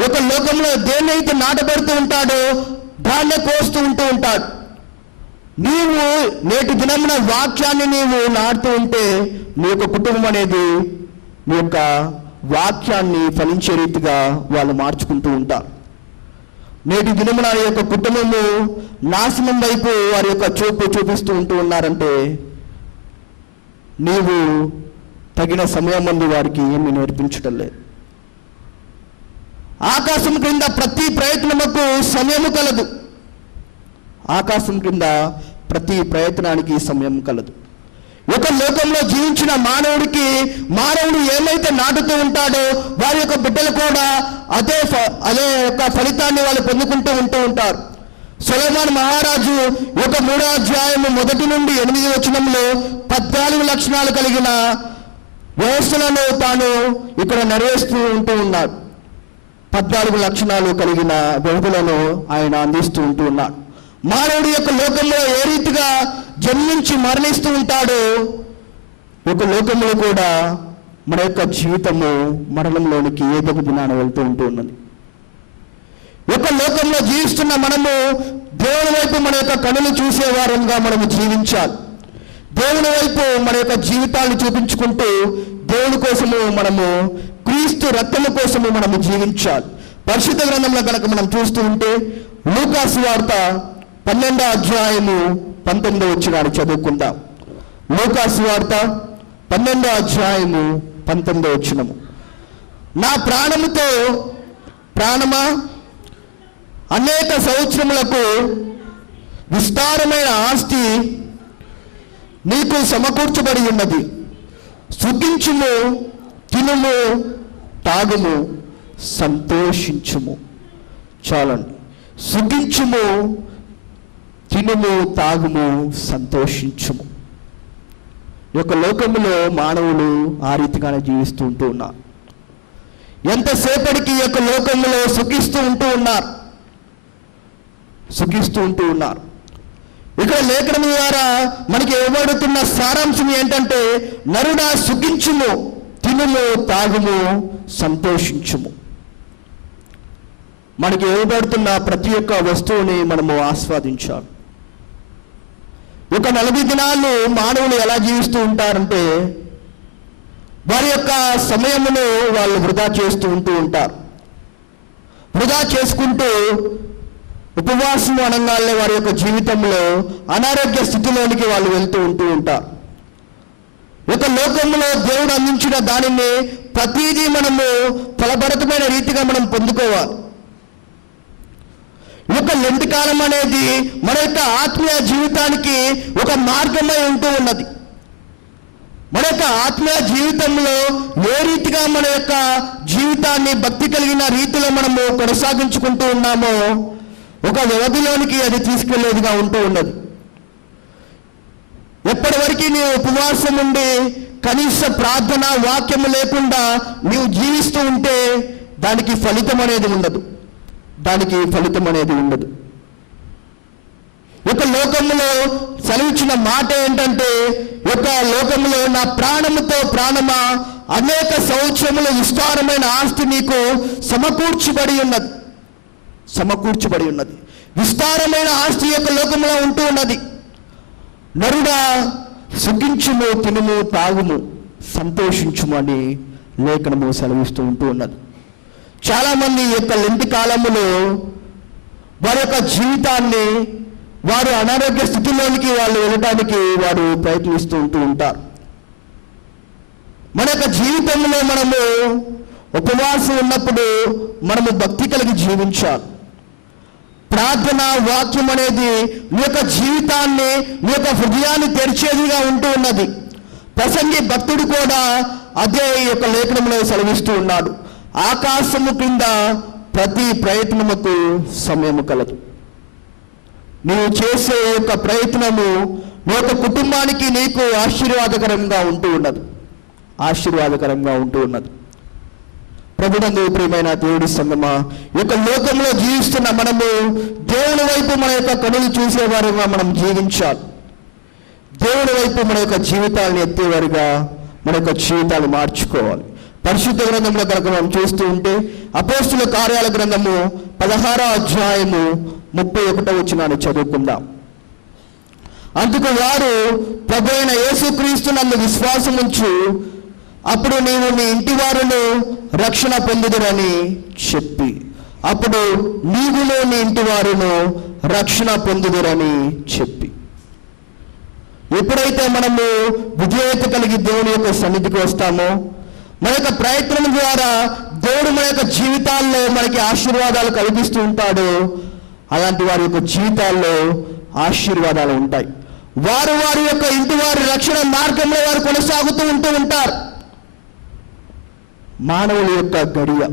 ఒక లోకంలో దేన్నైతే నాటబడుతూ ఉంటాడో దాన్నే కోస్తూ ఉంటూ ఉంటాడు. నీవు నేటి దినమున వాక్యాన్ని నీవు నాటుతూ ఉంటే నీ యొక్క కుటుంబం అనేది నీ యొక్క వాక్యాన్ని ఫలించే రీతిగా వాళ్ళు మార్చుకుంటూ ఉంటారు. నేటి దినమున ఈ యొక్క కుటుంబము నాశనం వైపు వారి యొక్క చూపు చూపిస్తూ ఉంటూ ఉన్నారంటే నీవు తగిన సమయం ముందు వారికి ఏమీ నేర్పించడం లేదు. ఆకాశం క్రింద ప్రతి ప్రయత్నముకు సమయము కలదు. ఆకాశం క్రింద ప్రతి ప్రయత్నానికి సమయం కలదు. ఒక లోకంలో జీవించిన మానవుడు ఏమైతే నాటుతూ ఉంటాడో వారి యొక్క బిడ్డలు కూడా అదే యొక్క ఫలితాన్ని వాళ్ళు పొందుకుంటూ ఉంటూ ఉంటారు. సొలొమోను మహారాజు ఒక 3వ అధ్యాయము 1 నుండి 8 వచనంలో 14 లక్షణాలు కలిగిన వ్యవస్థలను తాను ఇక్కడ నెరవేరుస్తూ ఉంటూ ఉన్నాడు. 14 లక్షణాలు కలిగిన వ్యవధులను ఆయన అందిస్తూ ఉంటూ ఉన్నాడు. మానవుడి యొక్క లోకంలో ఏ రీతిగా జన్మించి మరణిస్తూ ఉంటాడో ఒక లోకంలో కూడా మన యొక్క జీవితము మరణంలోనికి ఏదో ఒక దినాన వెళ్తూ ఉంటూ ఉన్నది. ఒక లోకంలో జీవిస్తున్న మనము దేవుని వైపు మన యొక్క కనులు చూసేవారంగా మనము జీవించాలి. దేవుని వైపు మన యొక్క జీవితాలను చూపించుకుంటూ దేవుని కోసము మనము, క్రీస్తు రక్తము కోసము మనము జీవించాలి. పరిశుద్ధ గ్రంథంలో కనుక మనం చూస్తూ ఉంటే లూకా సువార్త 12వ అధ్యాయము 19వ వచనాన్ని చదువుకుందాం. లూకా సువార్త 12వ అధ్యాయము 19వ వచనము. నా ప్రాణముతో ప్రాణమా, అనేక సంవత్సరములకు విస్తారమైన ఆస్తి నీకు సమకూర్చబడి ఉన్నది. సుఖించుము, తినుము, తాగుము, సంతోషించుము. చాలండి. సుఖించుము, తినుము, తాగుము, సంతోషించుము. ఈ యొక్క లోకములో మానవులు ఆ రీతిగానే జీవిస్తూ ఉంటూ ఉన్నారు. ఎంతసేపటికి ఈ యొక్క లోకములో సుఖిస్తూ ఉంటూ ఉన్నారు. ఇక్కడ లేఖనం ద్వారా మనకి ఇవ్వబడుతున్న సారాంశం ఏంటంటే, నరుడా సుఖించుము, తినుము, తాగుము, సంతోషించుము. మనకి ఇవ్వబడుతున్న ప్రతి ఒక్క వస్తువుని మనము ఆస్వాదించాలి. ఒక 40 దినాలు మానవులు ఎలా జీవిస్తూ ఉంటారంటే, వారి యొక్క సమయమును వాళ్ళు వృధా చేస్తూ ఉంటూ ఉంటారు. వృధా చేసుకుంటూ ఉపవాసం అనగానే వారి యొక్క జీవితంలో అనారోగ్య స్థితిలోనికి వాళ్ళు వెళ్తూ ఉంటూ ఉంటారు. ఒక లోకంలో దేవుడు అందించిన దానిని ప్రతిదీ మనము ఫలభరితమైన రీతిగా మనం పొందుకోవాలి. ఒక లెంట్ కాలం అనేది మన యొక్క ఆత్మీయ జీవితానికి ఒక మార్గమై ఉంటూ ఉన్నది. మన యొక్క ఆత్మీయ జీవితంలో ఏ రీతిగా మన యొక్క జీవితాన్ని భక్తి కలిగిన రీతిలో మనము కొనసాగించుకుంటూ ఉన్నామో ఒక వ్యవధిలోనికి అది తీసుకెళ్లేదిగా ఉంటూ ఉన్నది. ఎప్పటి వరకు నీవు ఉపవాసం ఉండి కనీస ప్రార్థన వాక్యము లేకుండా నీవు జీవిస్తూ ఉంటే దానికి ఫలితం అనేది ఉండదు. ఒక లోకంలో సెలవిచ్చిన మాట ఏంటంటే, ఒక లోకంలో నా ప్రాణముతో ప్రాణమా, అనేక సంవత్సరముల విస్తారమైన ఆస్తి నీకు సమకూర్చబడి ఉన్నది. విస్తారమైన ఆస్తి యొక్క లోకంలో ఉంటూ ఉన్నది. నరుడా సుఖించుము, తినుము, తాగుము, సంతోషించుము అని లేఖనము సెలవిస్తూ ఉంటూ ఉన్నది. చాలామంది ఈ యొక్క లెంటి కాలములో వారి యొక్క జీవితాన్ని వారు అనారోగ్య స్థితిలోనికి వాళ్ళు వెళ్ళడానికి వారు ప్రయత్నిస్తూ ఉంటూ ఉంటారు. మన యొక్క జీవితంలో మనము ఉపవాసం ఉన్నప్పుడు మనము భక్తి కలిగి జీవించాలి. ప్రార్థన వాక్యం అనేది నీ యొక్క జీవితాన్ని, నీ యొక్క హృదయాన్ని తెరిచేదిగా ఉంటూ ఉన్నది. ప్రసంగి భక్తుడు కూడా అదే ఈ యొక్క లేఖనంలో సెలవిస్తూ ఉన్నాడు. ఆకాశము కింద ప్రతి ప్రయత్నముకు సమయము కలదు. నీవు చేసే యొక్క ప్రయత్నము నీ యొక్క కుటుంబానికి నీకు ఆశీర్వాదకరంగా ఉంటూ ఉన్నది. ప్రభునందు ప్రియమైన దేవుడి సంగమా, ఈ యొక్క లోకంలో జీవిస్తున్న మనము దేవుని వైపు మన యొక్క కనులు చూసేవారుగా మనం జీవించాలి. దేవుని వైపు మన యొక్క జీవితాలను ఎత్తేవారుగా మన యొక్క జీవితాలు మార్చుకోవాలి. పరిశుద్ధ గ్రంథంలో కనుక మనం చూస్తూ ఉంటే అపోస్తుల కార్యాల గ్రంథము 16వ అధ్యాయము 31వ వచనాన్ని చదువుకుందాం. అందుకు వారు ప్రభు అయిన యేసుక్రీస్తు నందు విశ్వాసం ఉంచు, అప్పుడు నీవు నీ ఇంటి వారును రక్షణ పొందుదురని చెప్పి, ఎప్పుడైతే మనము విధేయత కలిగి దేవుని యొక్క సన్నిధికి వస్తామో, మన యొక్క ప్రయత్నం ద్వారా దేవుడు మన యొక్క జీవితాల్లో మనకి ఆశీర్వాదాలు కలిగిస్తూ ఉంటాడు. అలాంటి వారి యొక్క జీవితాల్లో ఆశీర్వాదాలు ఉంటాయి. వారి యొక్క ఇంటి వారి రక్షణ మార్గంలో వారు కొనసాగుతూ ఉంటూ ఉంటారు. మానవుల యొక్క గడియ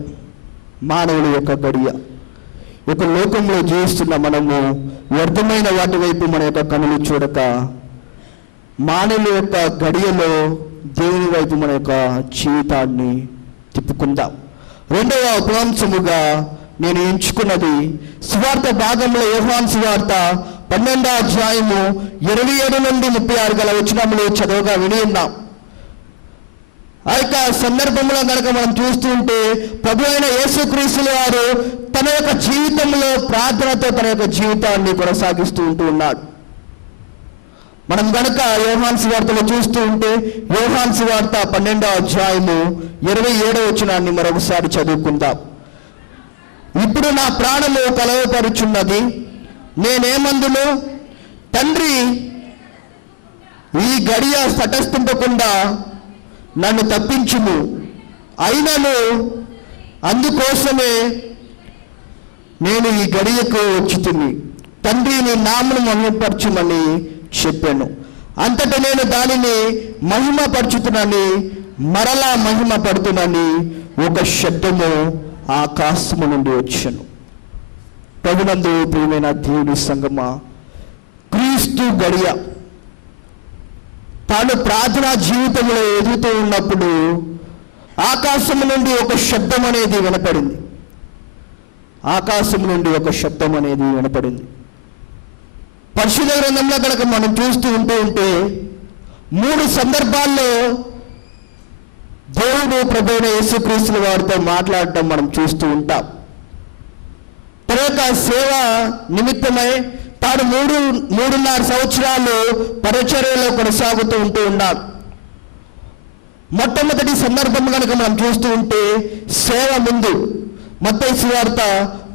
ఒక లోకంలో జీవిస్తున్న మనము వ్యర్థమైన వాటి వైపు మన యొక్క కనులు చూడక, మానవుల యొక్క గడియలో దేవుని వైపు మన యొక్క జీవితాన్ని తిప్పుకుందాం. రెండవ ఉపవాంశముగా నేను ఎంచుకున్నది సువార్త భాగంలో యోహాను సువార్త 12వ అధ్యాయము 27 నుండి 36 గల వచనములు చదవగా విని ఉన్నాం. ఆ యొక్క సందర్భంలో కనుక మనం చూస్తూ ఉంటే ప్రభు అయిన యేసుక్రీస్తుల వారు తన యొక్క జీవితంలో ప్రార్థనతో తన యొక్క జీవితాన్ని కొనసాగిస్తూ ఉన్నాడు. మనం గనక యోహాను సువార్తలో చూస్తూ ఉంటే యోహాను సువార్త 12వ అధ్యాయము 27వ వచనాన్ని మరొకసారి చదువుకుందాం. ఇప్పుడు నా ప్రాణము కలవపరుచున్నది, నేనేమందును, తండ్రి ఈ గడియ తటస్థింపకుండా నన్ను తప్పించుము, అయినను అందుకోసమే నేను ఈ గడియకు వచ్చితిని. తండ్రి నీ నామమును మహిమపరచుమని చెప్పాను. అంతటా నేను దానిని మహిమపరచుతునని, మరలా మహిమపడుతునని ఒక శబ్దము ఆకాశము నుండి వచ్చాను. ప్రభునందు ప్రియమైన దేవుని సంగమా, క్రీస్తు గడియ తాను ప్రార్థనా జీవితంలో ఎదుగుతూ ఉన్నప్పుడు ఆకాశం నుండి ఒక శబ్దం అనేది వినపడింది. ఆకాశం నుండి ఒక శబ్దం అనేది వినపడింది. పరిశుద్ధ గ్రంథంలో కనుక మనం చూస్తూ ఉంటే 3 సందర్భాల్లో దేవుడు ప్రభువైన యేసుక్రీస్తుల వారితో మాట్లాడటం మనం చూస్తూ ఉంటాం. తన యొక్క సేవ నిమిత్తమై తాను 3.5 సంవత్సరాలు పరిచర్యలో కొనసాగుతూ ఉన్నాడు. మొట్టమొదటి సందర్భం కనుక మనం చూస్తూ ఉంటే సేవ ముందు మత్తయి సువార్త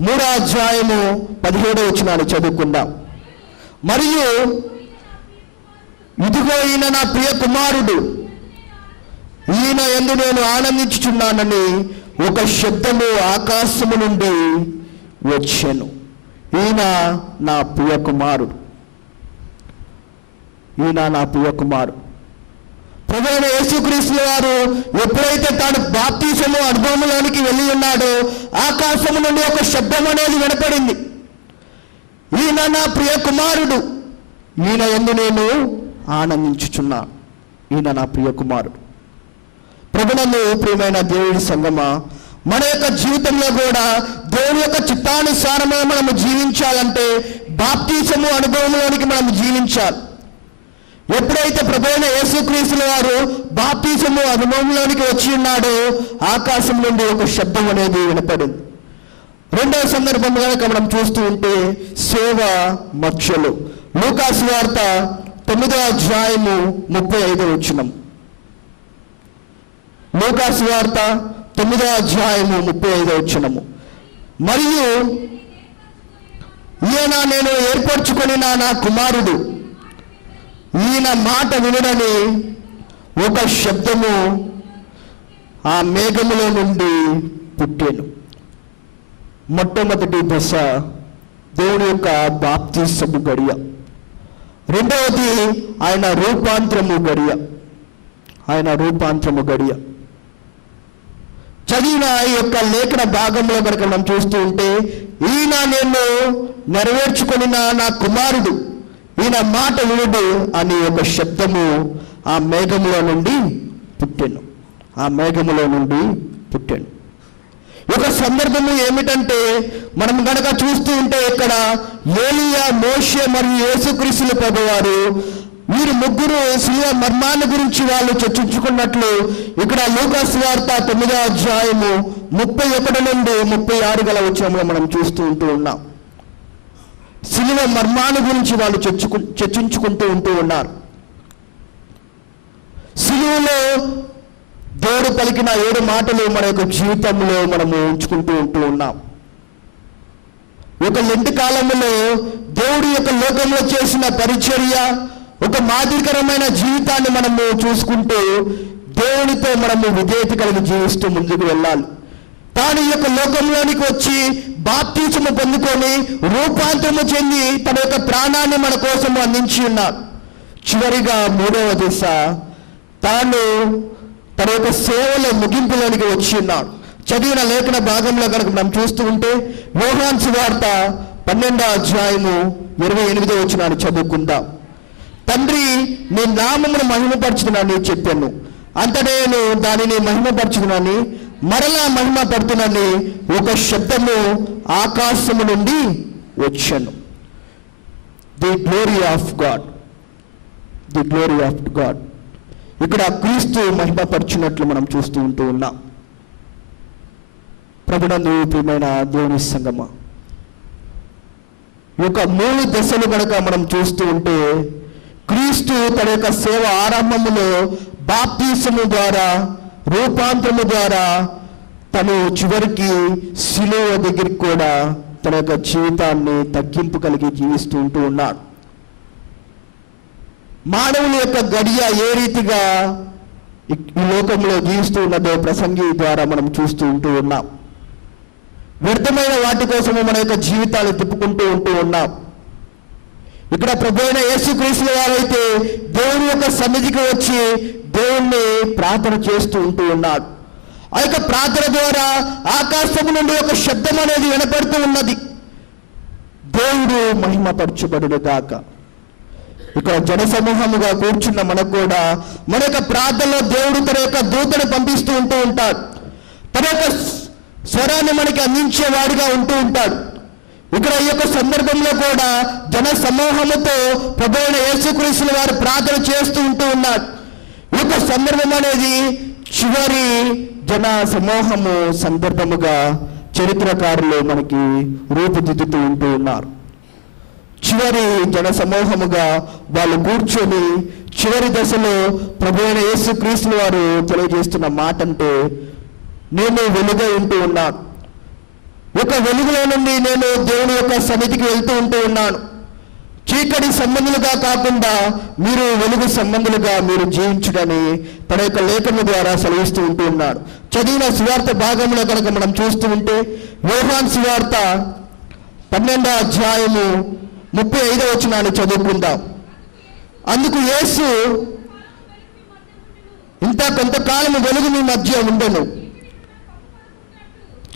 3వ అధ్యాయము 17వ వచనాన్ని చదువుకుందాం. మరియు ఇదిగో ఈయన నా ప్రియ కుమారుడు, ఈయన యందు నేను ఆనందించుచున్నానని ఒక శబ్దము ఆకాశము నుండి వచ్చెను. ఈయన నా ప్రియ కుమారుడు, ఈయన నా ప్రియ కుమారుడు. ప్రభువైన యేసుక్రీస్తు వారు ఎప్పుడైతే తాను బాప్తిసము అనుభవంలోనికి వెళ్ళి ఉన్నాడో ఆకాశము నుండి ఒక శబ్దం అనేది వినపడింది. ఈయన నా ప్రియ కుమారుడు, ఈయన యందు నేను ఆనందించుచున్నా. ఈయన నా ప్రియ కుమారుడు. ప్రభునందు ప్రియమైన దేవుడి సంగమా, మన యొక్క జీవితంలో కూడా దేవుని యొక్క చిత్తానుసారమే మనము జీవించాలంటే బాప్తిసము అనుభవంలోనికి మనం జీవించాలి. ఎప్పుడైతే ప్రభువైన యేసుక్రీస్తుల వారు బాప్తిసము అనుభవంలోనికి వచ్చి ఉన్నాడో ఆకాశం నుండి ఒక శబ్దం అనేది వినపడింది. 2వ సందర్భం కనుక మనం చూస్తూ ఉంటే సేవ మధ్యలో లూకాసు వార్త 9వ అధ్యాయము 35వ వచనం. లూకాసు వార్త 9వ అధ్యాయము 35వ వచనము. మరియు ఈయన నేను ఏర్పరచుకొని నా కుమారుడు, ఈయన మాట వినుడని ఒక శబ్దము ఆ మేఘములో నుండి పుట్టెను. మొట్టమొదటి దశ దేవుని యొక్క బాప్తిసము గడియ. 2వది ఆయన రూపాంతరము గడియ. ఆయన రూపాంతరము గడియ. చదివిన ఈ యొక్క లేఖన భాగంలో కనుక మనం చూస్తూ ఉంటే ఈయన నేను నెరవేర్చుకొని నా కుమారుడు, ఈయన మాట వినుడు అని ఒక శబ్దము ఆ మేఘములో నుండి పుట్టెను. ఆ మేఘములో నుండి పుట్టెను. ఒక సందర్భము ఏమిటంటే మనం కనుక చూస్తూ ఉంటే ఇక్కడ ఏలియా, మోషే మరియు యేసుక్రీస్తుల ప్రభువారు వీరు ముగ్గురు శిలువ మర్మాన్ని గురించి వాళ్ళు చర్చించుకున్నట్లు ఇక్కడ లూకాసు వార్త 9వ అధ్యాయము 31 నుండి 36 గల వచనంలో మనం చూస్తూ ఉన్నాం. శిలువ మర్మాన్ని గురించి వాళ్ళు చర్చించుకుంటూ ఉన్నారు. శిలువలో దేవుడు పలికిన 7 మాటలు మన యొక్క జీవితంలో మనము ఉంచుకుంటూ ఉన్నాం. ఒక లెంటి కాలంలో దేవుడి యొక్క లోకంలో చేసిన పరిచర్య, ఒక మాదిరికరమైన జీవితాన్ని మనము చూసుకుంటూ దేవునితో మనము విధేయత కలిగి జీవిస్తూ ముందుకు వెళ్ళాలి. తాను ఈ యొక్క లోకంలోనికి వచ్చి బాప్తిసము పొందుకొని రూపాంతరము చెంది తన యొక్క ప్రాణాన్ని మన కోసం అందించి ఉన్నాడు. చివరిగా 3వ దశ తాను తన యొక్క సేవలో ముగింపులోనికి వచ్చి ఉన్నాడు. చదివిన లేఖన భాగంలో కనుక మనం చూస్తూ ఉంటే యోహాను సువార్త 12వ అధ్యాయము 28వ వచనాన్ని చదువుకుందాం. తండ్రి నీ నామమును మహిమపరచునని చెప్పాను, అంతటే నేను దానిని మహిమపరచునని మరలా మహిమపడుతునని ఒక శబ్దము ఆకాశము నుండి వచ్చాను. The glory of God, the glory of God. ఇక్కడ క్రీస్తు మహిమపరచున్నట్లు మనం చూస్తూ ఉంటూ ఉన్నాం. ప్రభునందు ప్రియమైన దేవుని సంగమా, ఈ యొక్క 3 దశలు కనుక మనం చూస్తూ ఉంటే, క్రీస్తు తన యొక్క సేవ ఆరంభములో బాప్తిసము ద్వారా, రూపాంతరము ద్వారా, తను చివరికి శిలువ దగ్గరికి కూడా తన యొక్క జీవితాన్ని తగ్గింపు కలిగి జీవిస్తూ ఉంటూ ఉన్నాడు. మానవుల యొక్క గడియ ఏ రీతిగా ఈ లోకంలో జీవిస్తూ ఉన్నదో ప్రసంగి ద్వారా మనం చూస్తూ ఉంటూ ఉన్నాం. వ్యర్థమైన వాటి కోసము మన యొక్క జీవితాలు తిప్పుకుంటూ ఉంటూ ఉన్నాం. ఇక్కడ ప్రభు అయిన యేసుక్రీస్తు వారైతే దేవుని యొక్క సన్నిధికి వచ్చి దేవుణ్ణి ప్రార్థన చేస్తూ ఉంటూ ఉన్నాడు. ఆ యొక్క ప్రార్థన ద్వారా ఆకాశము నుండి ఒక శబ్దం అనేది వినపడుతూ ఉన్నది, దేవుడు మహిమపరచబడును గాక. ఇక్కడ జనసమూహముగా కూర్చున్న మనకు కూడా మన యొక్క ప్రార్థనలో దేవుడు తన యొక్క దూతను పంపిస్తూ ఉంటూ ఉంటాడు. తన యొక్క స్వరాన్ని మనకి అందించేవాడిగా ఉంటూ ఉంటాడు. ఇక్కడ ఈ యొక్క సందర్భంలో కూడా జన సమూహముతో ప్రభువైన యేసుక్రీస్తు వారు ప్రార్థన చేస్తూ ఉంటూ ఉన్నాడు. ఈ యొక్క సందర్భం అనేది చివరి జన సమూహము సందర్భముగా చరిత్రకారులు మనకి రూపుదిద్దుతూ ఉంటూ ఉన్నారు. చివరి జన సమూహముగా వాళ్ళు కూర్చొని చివరి దశలో ప్రభువైన యేసుక్రీస్తు వారు తెలియజేస్తున్న మాట అంటే, నేను వెలుగై ఉంటూ ఉన్నాను, ఒక వెలుగులో నుండి నేను దేవుని యొక్క సన్నిధికి వెళ్తూ ఉంటూ ఉన్నాను. చీకటి సంబంధులుగా కాకుండా మీరు వెలుగు సంబంధులుగా మీరు జీవించుడని తన యొక్క లేఖన ద్వారా సెలవిస్తూ ఉంటూ ఉన్నాడు. చదివిన సువార్త భాగంలో కనుక మనం చూస్తూ ఉంటే, యోహాను సువార్త 12వ అధ్యాయము 35వ వచనాన్ని చదువుకుందాం. అందుకు యేసు, ఇంత కొంతకాలము వెలుగు మీ మధ్య ఉండెను,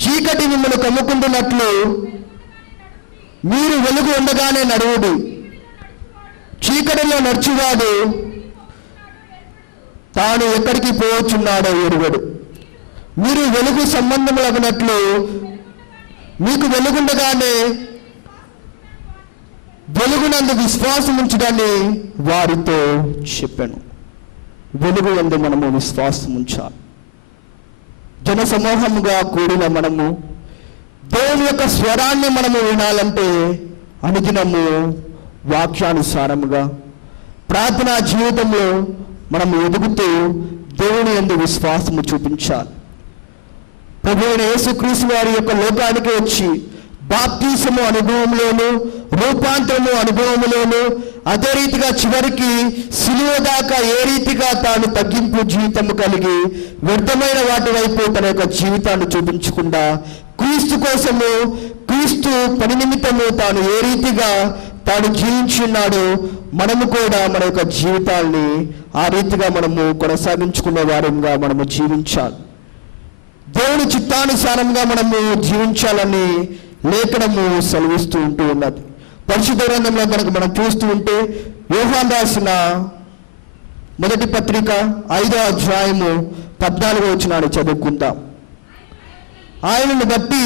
చీకటి మిమ్మల్ని కమ్ముకుంటున్నట్లు మీరు వెలుగు ఉండగానే నడువుడు, చీకటిలో నడుచువాడు తాను ఎక్కడికి పోవచ్చున్నాడో ఎరుగడు. మీరు వెలుగు సంబంధములగినట్లు మీకు వెలుగుండగానే వెలుగునందు విశ్వాసం ఉంచుడని వారితో చెప్పాను. వెలుగు యందు మనము విశ్వాసం ఉంచాలి. జన సమూహముగా కూడిన మనము దేవుని యొక్క స్వరాన్ని మనము వినాలంటే అనుదినము వాక్యానుసారముగా ప్రార్థనా జీవితంలో మనము ఎదుగుతూ దేవుని యందు విశ్వాసము చూపించాలి. ప్రభువైన యేసుక్రీస్తు వారి యొక్క లోకానికి వచ్చి బాప్తిసము అనుభవంలోను, రూపాంతరము అనుభవములోను, అదే రీతిగా చివరికి సిలువ దాకా ఏ రీతిగా తాను తగ్గింపు జీవితము కలిగి వ్యర్థమైన వాటి వైపు తన యొక్క జీవితాన్ని చూపించకుండా క్రీస్తు కోసము, క్రీస్తు పని నిమిత్తము తాను ఏ రీతిగా తాను జీవించున్నాడో మనము కూడా మన యొక్క జీవితాన్ని ఆ రీతిగా మనము కొనసాగించుకునే వారంగా మనము జీవించాలి. దేవుని చిత్తానుసారంగా మనము జీవించాలని లేఖనము సెలవిస్తూ ఉంటూ ఉన్నది. పరిశుద్ధ గ్రంథంలో కనుక మనం చూస్తూ ఉంటే యోహాను రాసిన మొదటి పత్రిక 5వ అధ్యాయము 14వ వచనాన్ని చదువుకుందాం. ఆయనను బట్టి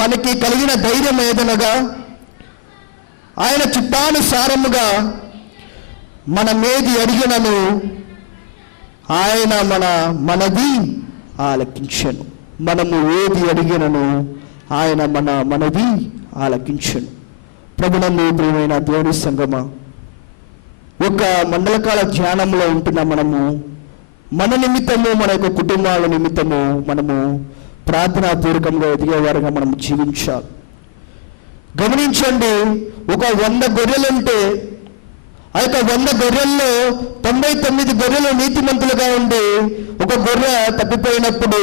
మనకి కలిగిన ధైర్యం ఏదనగా, ఆయన చిత్తానుసారముగా మనమేది అడిగినను ఆయన మనది ఆలకించెను. మనము ఏది అడిగినను ఆయన మనది ఆలకించెను. ప్రభునందు ప్రియమైన దేవుని సంగమా, ఒక మండలకాల ధ్యానంలో ఉంటున్న మనము మన నిమిత్తము, మన యొక్క కుటుంబాల నిమిత్తము మనము ప్రార్థనాపూర్వకంగా ఎదిగేవారుగా మనము జీవించాలి. గమనించండి, ఒక 100 గొర్రెలుంటే ఆ యొక్క 100 గొర్రెల్లో 99 గొర్రెలు నీతిమంతులుగా ఉండి ఒక గొర్రె తప్పిపోయినప్పుడు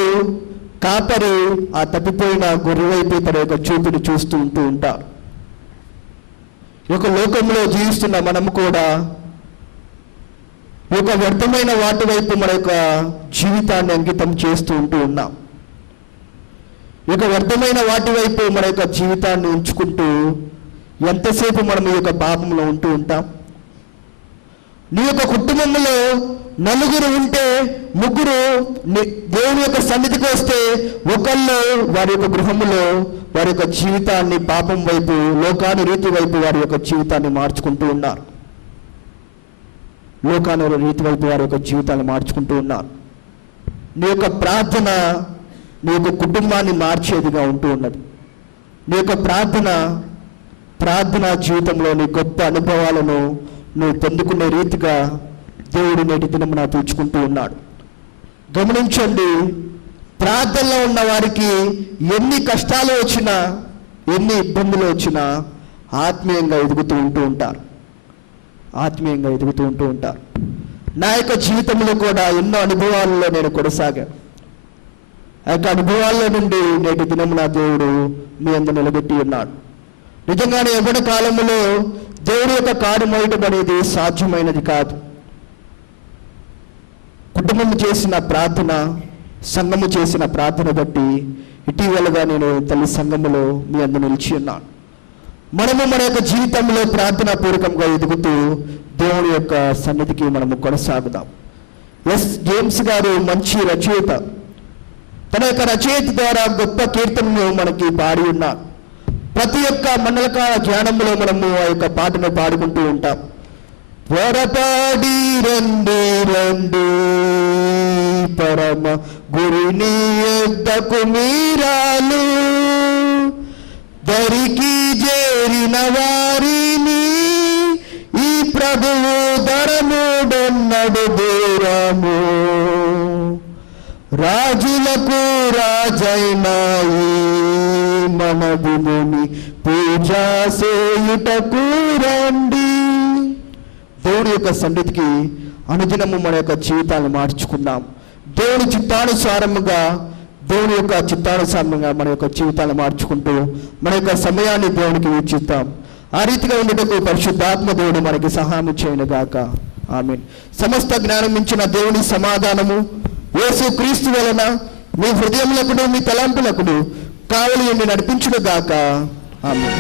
కాపరి ఆ తప్పిపోయిన గొర్రె వైపు తన యొక్క చూపుని చూస్తూ ఉంటూ ఉంటారు. ఈ యొక్క లోకంలో జీవిస్తున్న మనము కూడా ఈ యొక్క వ్యర్థమైన వాటి వైపు మన యొక్క జీవితాన్ని అంకితం చేస్తూ ఉంటూ ఉన్నాం. ఈ యొక్క వ్యర్థమైన వాటి వైపు మన యొక్క జీవితాన్ని ఉంచుకుంటూ ఎంతసేపు మనం ఈ యొక్క పాపంలో ఉంటూ ఉంటాం. నీ యొక్క కుటుంబంలో 4 ఉంటే 3 దేవుని యొక్క సన్నిధికి వస్తే ఒకళ్ళు వారి యొక్క గృహములో వారి యొక్క జీవితాన్ని పాపం వైపు, లోకాను రీతి వైపు వారి యొక్క జీవితాన్ని మార్చుకుంటూ ఉన్నారు. లోకానుల రీతి వైపు వారి యొక్క జీవితాలు మార్చుకుంటూ ఉన్నారు. నీ యొక్క ప్రార్థన నీ యొక్క కుటుంబాన్ని మార్చేదిగా ఉంటూ ఉన్నది. నీ యొక్క ప్రార్థనా జీవితంలో నీ గొప్ప అనుభవాలను నువ్వు పొందుకునే రీతిగా దేవుడు నేటి దినమున తీర్చుకుంటూ ఉన్నాడు. గమనించండి, ప్రార్థనలో ఉన్న వారికి ఎన్ని కష్టాలు వచ్చినా, ఎన్ని ఇబ్బందులు వచ్చినా ఆత్మీయంగా ఎదుగుతూ ఉంటారు. నా యొక్క జీవితంలో కూడా ఎన్నో అనుభవాలలో నేను కొనసాగాను. ఆ యొక్క అనుభవాల్లో నుండి నేటి దినమున దేవుడు మీ అందు నిలబెట్టి ఉన్నాడు. నిజంగానే ఎవరి కాలంలో దేవుడి యొక్క కారు మోయటం అనేది సాధ్యమైనది కాదు. కుటుంబం చేసిన ప్రార్థన, సంఘము చేసిన ప్రార్థన బట్టి ఇటీవలగా నేను తల్లి సంఘములో మీ అందు నిలిచి ఉన్నాను. మనము మన యొక్క జీవితంలో ప్రార్థనా పూర్వకంగా ఎదుగుతూ దేవుని యొక్క సన్నిధికి మనము కొనసాగుదాం. జేమ్స్ గారు మంచి రచయిత. తన యొక్క రచయిత ద్వారా గొప్ప కీర్తనను మనకి పాడి ఉన్నారు. ప్రతి ఒక్క మండలకాల ధ్యానంలో మనము ఆ యొక్క పాటను పాడుకుంటూ ఉంటాం. త్వరపడి రండి రండి పరమ గురుని యొద్దకు మీరాలు, దరికి చేరిన వారిని ఈ ప్రభువు ధరముడన్నడు దూరము, రాజులకు రాజైన ఈ మన వినుని పూజా చేయుటకు రండి. దేవుడి యొక్క సన్నిధికి అనుదినము మన యొక్క జీవితాలను మార్చుకుందాం. దేవుని చిత్తానుసారముగా మన యొక్క జీవితాలను మార్చుకుంటూ మన యొక్క సమయాన్ని దేవునికి వీక్షిస్తాం. ఆ రీతిగా ఉండటకు పరిశుద్ధాత్మ దేవుడు మనకి సహాయం చేయనుగాక. ఆమేన్. సమస్త జ్ఞానం మించిన దేవుని సమాధానము యేసు క్రీస్తు వలన మీ హృదయములకును మీ తలంపులకును కావలి ఉండి నడిపించునుగాక. ఆమేన్.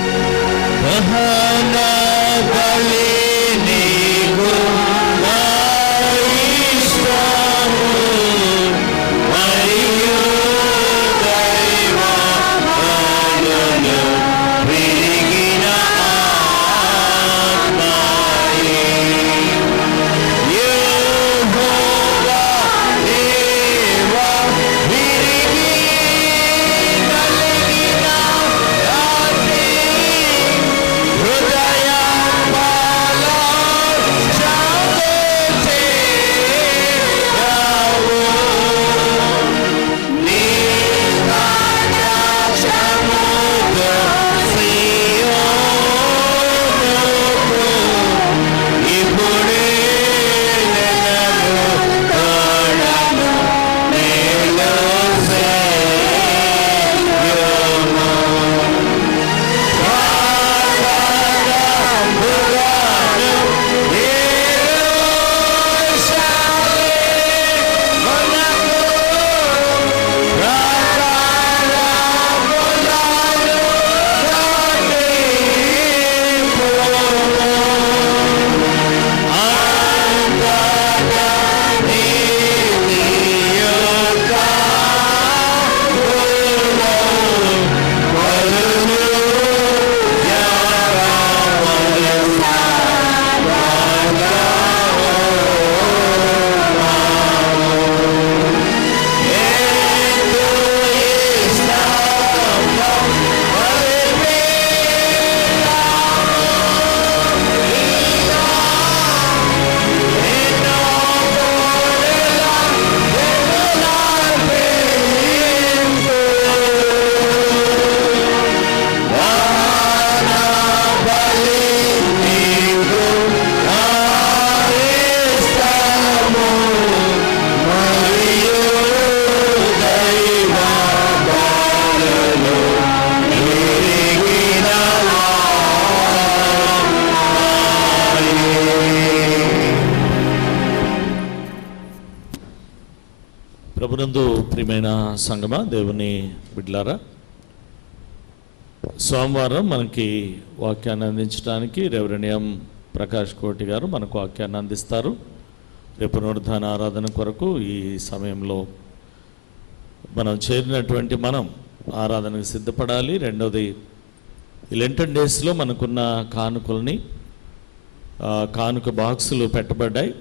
ప్రభునందు ప్రియమైన సంగమ దేవుని బిడ్డలారా, సోమవారం మనకి వాక్యాన్ని అందించడానికి రెవరెండ్ ప్రకాష్ కోటి గారు మనకు వాక్యాన్ని అందిస్తారు. రేపు పునరుద్ధాన ఆరాధన కొరకు ఈ సమయంలో మనం చేరినటువంటి మనం ఆరాధనకు సిద్ధపడాలి. రెండోది, ఈ లెంటన్ డేస్లో మనకున్న కానుకల్ని కానుక బాక్సులు పెట్టబడ్డాయి.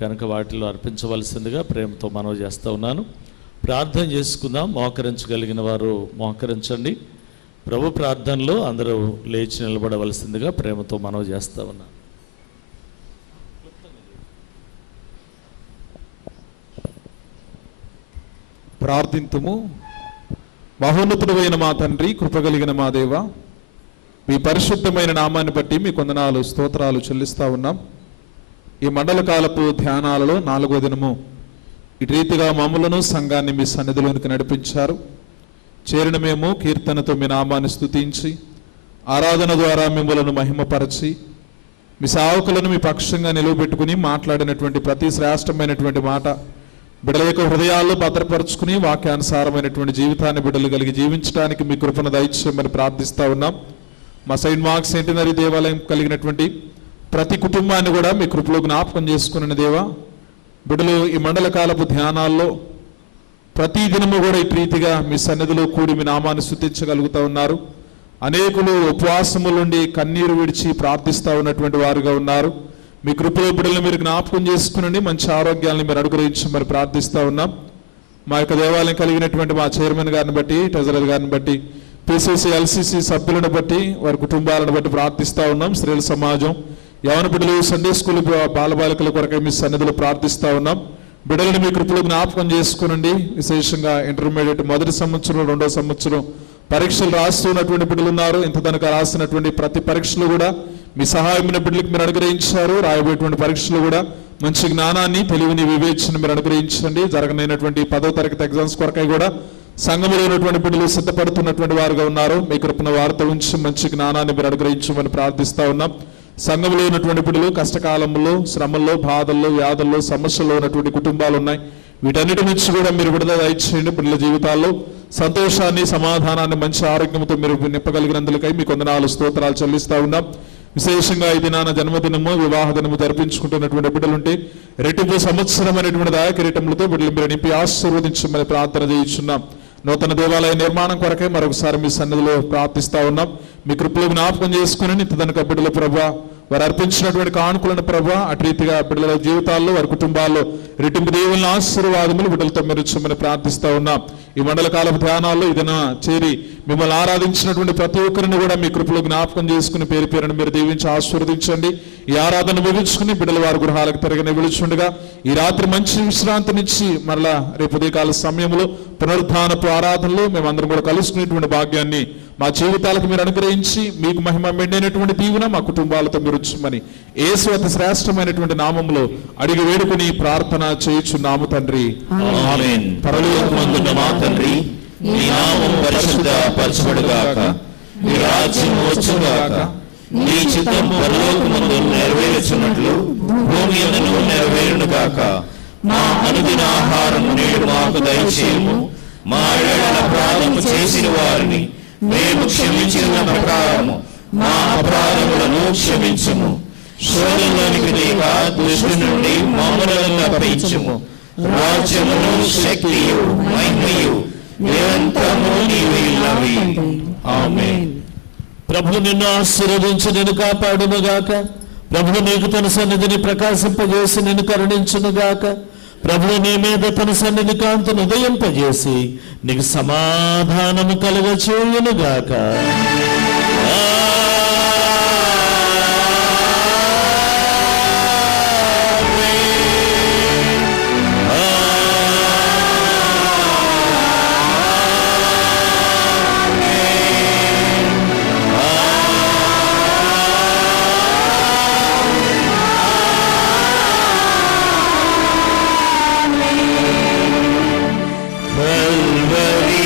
కనుక వాటిలో అర్పించవలసిందిగా ప్రేమతో మనవి చేస్తూ ఉన్నాను. ప్రార్థన చేసుకుందాం. మోకరించగలిగిన వారు మోకరించండి. ప్రభు ప్రార్థనలో అందరూ లేచి నిలబడవలసిందిగా ప్రేమతో మనవి చేస్తూ ఉన్నాను. ప్రార్థింతుము. మహోన్నతుడైన మా తండ్రి, కృపగలిగిన మా దేవ, మీ పరిశుద్ధమైన నామాన్ని బట్టి మీ కొందనాలు స్తోత్రాలు చెల్లిస్తూ ఉన్నాం. ఈ మండల కాలపు ధ్యానాలలో 4వ దినము ఇటు రీతిగా మమ్మలను సంఘాన్ని మీ సన్నిధిలోనికి నడిపించారు. చేరిన మేము కీర్తనతో మీ నామాన్ని స్తుతించి ఆరాధన ద్వారా మిమ్మలను మహిమపరచి మీ సేవకులను మీ పక్షంగా నిలువబెట్టుకుని మాట్లాడినటువంటి ప్రతి శ్రేష్టమైనటువంటి మాట బిడ్డల యొక్క హృదయాల్లో భద్రపరుచుకుని వాక్యానుసారమైనటువంటి జీవితాన్ని బిడ్డలు కలిగి జీవించడానికి మీ కృపను దయచేయమని ప్రార్థిస్తూ ఉన్నాం. మా సెయింట్ మార్క్స్ సెంటినరీ దేవాలయం కలిగినటువంటి ప్రతి కుటుంబాన్ని కూడా మీ కృపలో జ్ఞాపకం చేసుకున్న దేవా, బిడ్డలు ఈ మండల కాలపు ధ్యానాల్లో ప్రతి దినము కూడా ఈ ప్రీతిగా మీ సన్నిధిలో కూడి మీ నామాన్ని స్తుతించగలుగుతూ ఉన్నారు. అనేకులు ఉపవాసములుండి కన్నీరు విడిచి ప్రార్థిస్తూ ఉన్నటువంటి వారుగా ఉన్నారు. మీ కృపలో బిడ్డలను మీరు జ్ఞాపకం చేసుకునండి. మంచి ఆరోగ్యాలను మీరు అనుగ్రహించమని ప్రార్థిస్తూ ఉన్నాం. మా యొక్క దేవాలయం కలిగినటువంటి మా చైర్మన్ గారిని బట్టి, ట్రెజరర్ గారిని బట్టి, పిసిసి ఎల్సిసి సభ్యులను బట్టి, వారి కుటుంబాలను బట్టి ప్రార్థిస్తూ ఉన్నాం. స్త్రీల సమాజం, యవన బిడ్డలు, సండే స్కూల్ బాలబాలికల కొరకై మీ సన్నిధిలో ప్రార్థిస్తూ ఉన్నాం. బిడ్డలను మీ కృపలో జ్ఞాపకం చేసుకునండి. విశేషంగా ఇంటర్మీడియట్ మొదటి సంవత్సరం, 2వ సంవత్సరం పరీక్షలు రాస్తున్నటువంటి బిడ్డలు ఉన్నారు. ఇంత తనక రాసినటువంటి ప్రతి పరీక్షలు కూడా మీ సహాయమైన బిడ్డలకు మీరు అనుగ్రహించారు. రాయబోయేటువంటి పరీక్షలు కూడా మంచి జ్ఞానాన్ని, తెలివిని, వివేచన మీరు అనుగ్రహించండి. జరగనైనటువంటి 10వ తరగతి ఎగ్జామ్స్ కొరకై కూడా సంఘంలో ఉన్నటువంటి బిడ్డలు సిద్ధపడుతున్నటువంటి వారుగా ఉన్నారు. మీ కృపణ వార్త ఉంచి మంచి జ్ఞానాన్ని మీరు అనుగ్రహించమని ప్రార్థిస్తూ ఉన్నాం. సంఘంలో ఉన్నటువంటి బిడ్డలు కష్టకాలంలో, శ్రమల్లో, బాధల్లో, వ్యాధుల్లో, సమస్యల్లో ఉన్నటువంటి కుటుంబాలు ఉన్నాయి. వీటన్నిటి నుంచి కూడా మీరు విడుదల ఇచ్చేయండి. బిడ్డల జీవితాల్లో సంతోషాన్ని, సమాధానాన్ని, మంచి ఆరోగ్యంతో మీరు నింపగలిగినందుకై మీ కొందనాలు స్తోత్రాలు చెల్లిస్తూ ఉన్నాం. విశేషంగా ఈ దినాన జన్మదినము, వివాహ దినము జరిపించుకుంటున్నటువంటి బిడ్డలుంటే రెట్టింపు సంవత్సరం అనేటువంటి దయాకిరీటములతో బిడ్డలు మీరు నింపి ఆశీర్వదించమని ప్రార్థన చేయించున్నాం. నూతన దేవాలయ నిర్మాణం కొరకే మరొకసారి మీ సన్నిధిలో ప్రార్థిస్తూ ఉన్నాం. మీ కృపలో జ్ఞాపకం చేసుకుని నిత్యదనక బిడ్డల ప్రభా, వారు అర్పించినటువంటి కానుకలను ప్రభా, అటు రీతిగా బిడ్డల జీవితాల్లో, వారి కుటుంబాల్లో రెట్టింపు దేవుళ్ళ ఆశీర్వాదములు బిడ్డలతో మెరుచమని ప్రార్థిస్తూ ఉన్నాం. ఈ మండల కాలపు ధ్యానాల్లో ఇదైనా చేరి మిమ్మల్ని ఆరాధించినటువంటి ప్రతి ఒక్కరిని కూడా మీ కృపలో జ్ఞాపకం చేసుకుని పేరు పేరును మీరు దీవించి ఆశీర్వదించండి. ఈ ఆరాధన ముగించుకుని బిడ్డల వారి గృహాలకు తిరగని విలుచుండగా ఈ రాత్రి మంచి విశ్రాంతినిచ్చి మరలా రేపు ఉదయకాల సమయంలో పునరుద్ధానపు ఆరాధనలో మేమందరం కూడా కలుసుకునేటువంటి భాగ్యాన్ని మా జీవితాలకు మీరు అనుగ్రహించి మీకు మహిమ మెండైనటువంటి దీవెన మా కుటుంబాలతో మీరు ఉంచమని యేసు అతి శ్రేష్టమైనటువంటి నామములో అడిగి వేడుకుని ప్రార్థన చేయుచున్నాము తండ్రి, ఆమేన్. పరలోకమందున్న మా తండ్రి, నీ నామం పరిశుద్ధపరచబడుగాక, నీ రాజ్యం వచ్చుగాక, నీ చిత్తం పరలోకమందు నెరవేరుచున్నట్లు భూమి యందును నెరవేరునుగాక. మా అనుదిన ఆహారం నేడు మాకు దయచేయము. మా ఎడల అపరాధము చేసిన వారిని మేము క్షమించిన ప్రకారము మా అపరాధములను క్షమించుము. శోధనలోనికి లేక దుష్టుని నుండి మమ్మలను తప్పించుము. రాజ్యమును, శక్తియు, మహిమయు నిరంతరము నీవైనవి. ఆమేన్. ప్రభు నిన్ను ఆశీర్వదించి నిన్ను కాపాడునుగాక. ప్రభు నీకు తన సన్నిధిని ప్రకాశింపజేసి నిన్ను కరుణించునుగాక. ప్రభు నీ మీద తన సన్నిధి కాంతిని ఉదయింపజేసి నీకు సమాధానము కలుగచేయునుగాక. Calvary,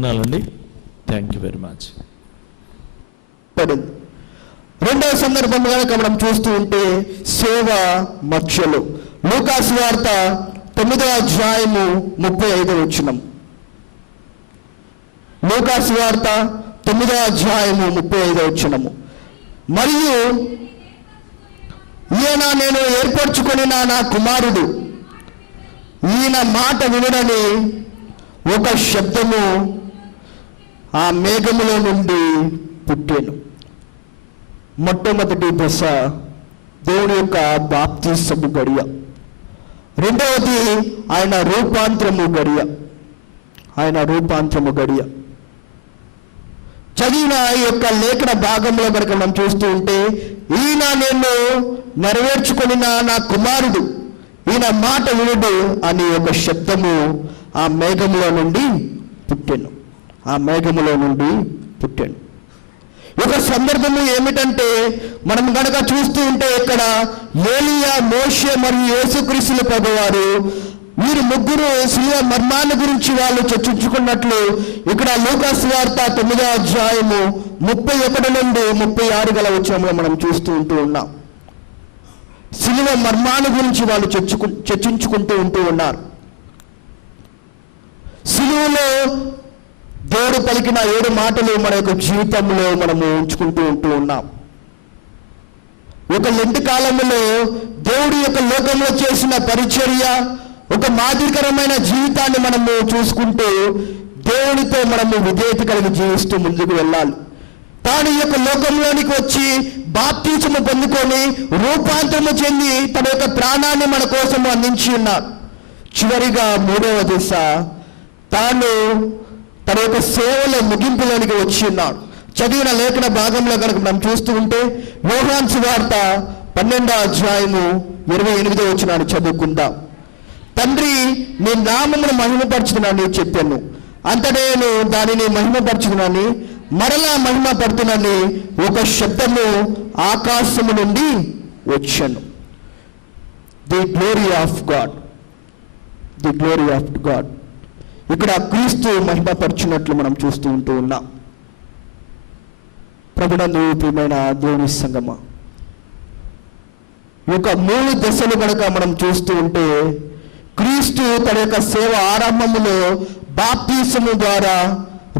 వందనాలండి. Thank you very much. పడింది. రెండవ సందర్భం కనుక మనం చూస్తూ ఉంటే సేవ మధ్యలో లూకాసు వార్త 9వ అధ్యాయము 35వ వచనం. లూకాసు వార్త 9వ అధ్యాయము 35వ వచనము. మరియు ఈయన నేను ఏర్పరచుకొని నా కుమారుడు, ఈయన మాట వినుడని ఒక శబ్దము ఆ మేఘములో నుండి పుట్టెను. మొట్టమొదటి దశ దేవుని యొక్క బాప్తిసము గడియ. రెండవది ఆయన రూపాంతరము గడియ. చదివిన ఈ యొక్క లేఖన భాగంలో కనుక మనం చూస్తూ ఉంటే ఈయన నేను నెరవేర్చుకొని నా కుమారుడు, ఈయన మాట వినుడు అని ఒక శబ్దము ఆ మేఘములో నుండి పుట్టెను. ఒక సందర్భము ఏమిటంటే మనం కనుక చూస్తూ ఉంటే ఇక్కడ ఏలియా, మోషే మరియు యేసుక్రీస్తుల ప్రభువారు వీరు ముగ్గురు శిలువ మర్మాన్ని గురించి వాళ్ళు చర్చించుకున్నట్లు ఇక్కడ లూకాసు వార్త 9వ అధ్యాయము 31 నుండి 36 గల వచనంలో మనం చూస్తూ ఉన్నాం. శిలువ మర్మాన్ని గురించి వాళ్ళు చర్చించుకుంటూ ఉన్నారు. శిలువలో దేవుడు పలికిన 7 మాటలు మన యొక్క జీవితంలో మనము ఉంచుకుంటూ ఉన్నాం. ఒక లెంటి కాలంలో దేవుడి యొక్క లోకంలో చేసిన పరిచర్య, ఒక మాదిరికరమైన జీవితాన్ని మనము చూసుకుంటూ దేవునితో మనము విధేయత కలిగి జీవిస్తూ ముందుకు వెళ్ళాలి. తాను ఈ యొక్క లోకంలోనికి వచ్చి బాప్తిసము పొందుకొని రూపాంతరము చెంది తన యొక్క ప్రాణాన్ని మన కోసం అందించి ఉన్నాడు. చివరిగా 3వ దశ తాను తన యొక్క సేవల ముగింపులోనికి వచ్చి ఉన్నాడు. చదివిన లేఖన భాగంలో కనుక మనం చూస్తూ ఉంటే యోహాను సువార్త 12వ అధ్యాయము 28వ వచనాన్ని చదువుకుందాం. తండ్రి నీ నామమును మహిమపరచునని చెప్పాను, అంత నేను దానిని మహిమపరచునని మరలా మహిమపడుతునని ఒక శబ్దము ఆకాశము నుండి వచ్చాను. The glory of God. ఇక్కడ క్రీస్తు మహిమపరచున్నట్లు మనం చూస్తూ ఉన్నాం. ప్రభునందు ప్రియమైన దేవుని సంగమా, ఈ యొక్క 3 దశలు కనుక మనం చూస్తూ ఉంటే క్రీస్తు తన యొక్క సేవ ఆరంభములో బాప్తిసము ద్వారా,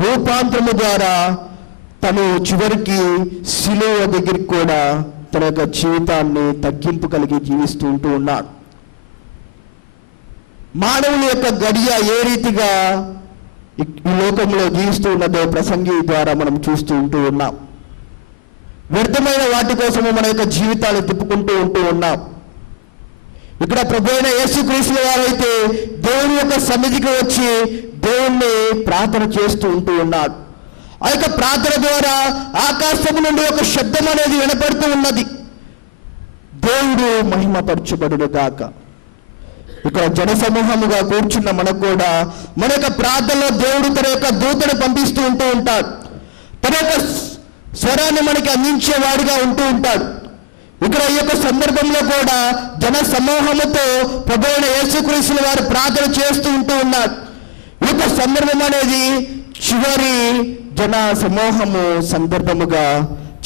రూపాంతరము ద్వారా తను చివరికి శిలువ దగ్గరికి కూడా తన యొక్క జీవితాన్ని తగ్గింపు కలిగి జీవిస్తూ ఉన్నాడు. మానవుల యొక్క గడియ ఏ రీతిగా ఈ లోకంలో జీవిస్తూ ఉన్నదో ప్రసంగి ద్వారా మనం చూస్తూ ఉన్నాం. వ్యర్థమైన వాటి కోసము మన యొక్క జీవితాలు తిప్పుకుంటూ ఉన్నాం. ఇక్కడ ప్రభు అయిన యేసుక్రీస్తు వారైతే దేవుని యొక్క సన్నిధికి వచ్చి దేవుణ్ణి ప్రార్థన చేస్తూ ఉన్నాడు. ఆ యొక్క ప్రార్థన ద్వారా ఆకాశము నుండి ఒక శబ్దం అనేది వినపడుతూ ఉన్నది, దేవుడు మహిమపరచబడును గాక. ఇక్కడ జనసమూహముగా కూర్చున్న మనకు కూడా మన యొక్క ప్రార్థనలో దేవుడు తన యొక్క దూతను పంపిస్తూ ఉంటాడు. తన యొక్క స్వరాన్ని మనకి అందించేవాడిగా ఉంటాడు. ఇక్కడ ఈ యొక్క సందర్భంలో కూడా జన సమూహముతో ప్రభువైన యేసుక్రీస్తు వారు ప్రార్థన చేస్తూ ఉన్నాడు. ఈ యొక్క సందర్భం అనేది చివరి జన సమూహము సందర్భముగా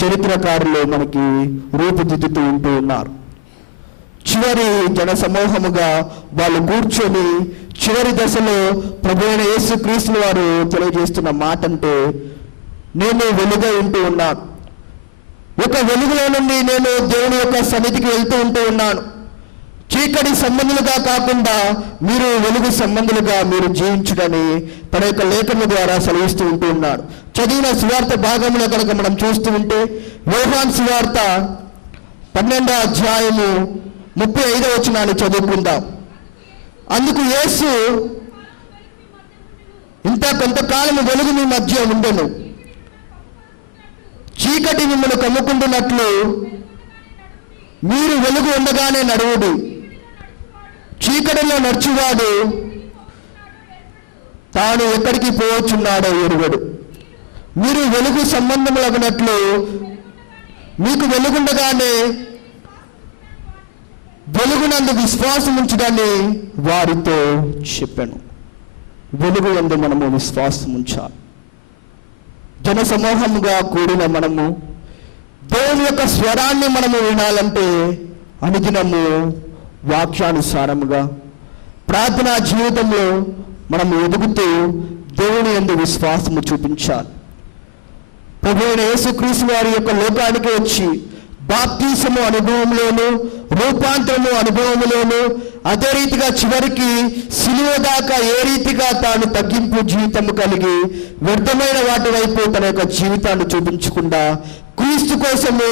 చరిత్రకారులు మనకి రూపుదిద్దుతూ ఉన్నారు. చివరి జన సమూహముగా వాళ్ళు కూర్చొని చివరి దశలో ప్రభువైన యేసుక్రీస్తు వారు తెలియజేస్తున్న మాట అంటే, నేను వెలుగై ఉన్నాను, ఒక వెలుగులో నుండి నేను దేవుని యొక్క సన్నిధికి వెళ్తూ ఉన్నాను. చీకటి సంబంధులుగా కాకుండా మీరు వెలుగు సంబంధులుగా మీరు జీవించుడని తన యొక్క లేఖన ద్వారా సెలవిస్తూ ఉన్నాడు. చదివిన సువార్త భాగంలో కనుక మనం చూస్తూ ఉంటే యోహాను సువార్త 12వ అధ్యాయము 35వ వచనాన్ని చదువుకుందాం. అందుకు యేసు, ఇంత కొంతకాలము వెలుగు మీ మధ్య ఉండెను, చీకటి మిమ్మల్ని కమ్ముకుంటున్నట్లు మీరు వెలుగు ఉండగానే నడువుడు, చీకటిలో నడుచువాడు తాను ఎక్కడికి పోవచ్చున్నాడో ఎరుగడు. మీరు వెలుగు సంబంధములగినట్లు మీకు వెలుగుండగానే వెలుగునందు విశ్వాసం ఉంచుడని వారితో చెప్పాను. వెలుగు యందు మనము విశ్వాసం ఉంచాలి. జన సమూహముగా కూడిన మనము దేవుని యొక్క స్వరాన్ని మనము వినాలంటే అనుదినము వాక్యానుసారముగా ప్రార్థనా జీవితంలో మనము ఎదుగుతూ దేవుని యందు విశ్వాసము చూపించాలి. ప్రభువైన యేసుక్రీస్తు వారి యొక్క లోకానికి వచ్చి బాప్తిసము అనుభవంలోను, రూపాంతరము అనుభవంలోను, అదే రీతిగా చివరికి సిలువ దాకా ఏ రీతిగా తాను తగ్గింపు జీవితము కలిగి వ్యర్థమైన వాటి వైపు తన యొక్క జీవితాన్ని చూపించకుండా క్రీస్తు కోసము,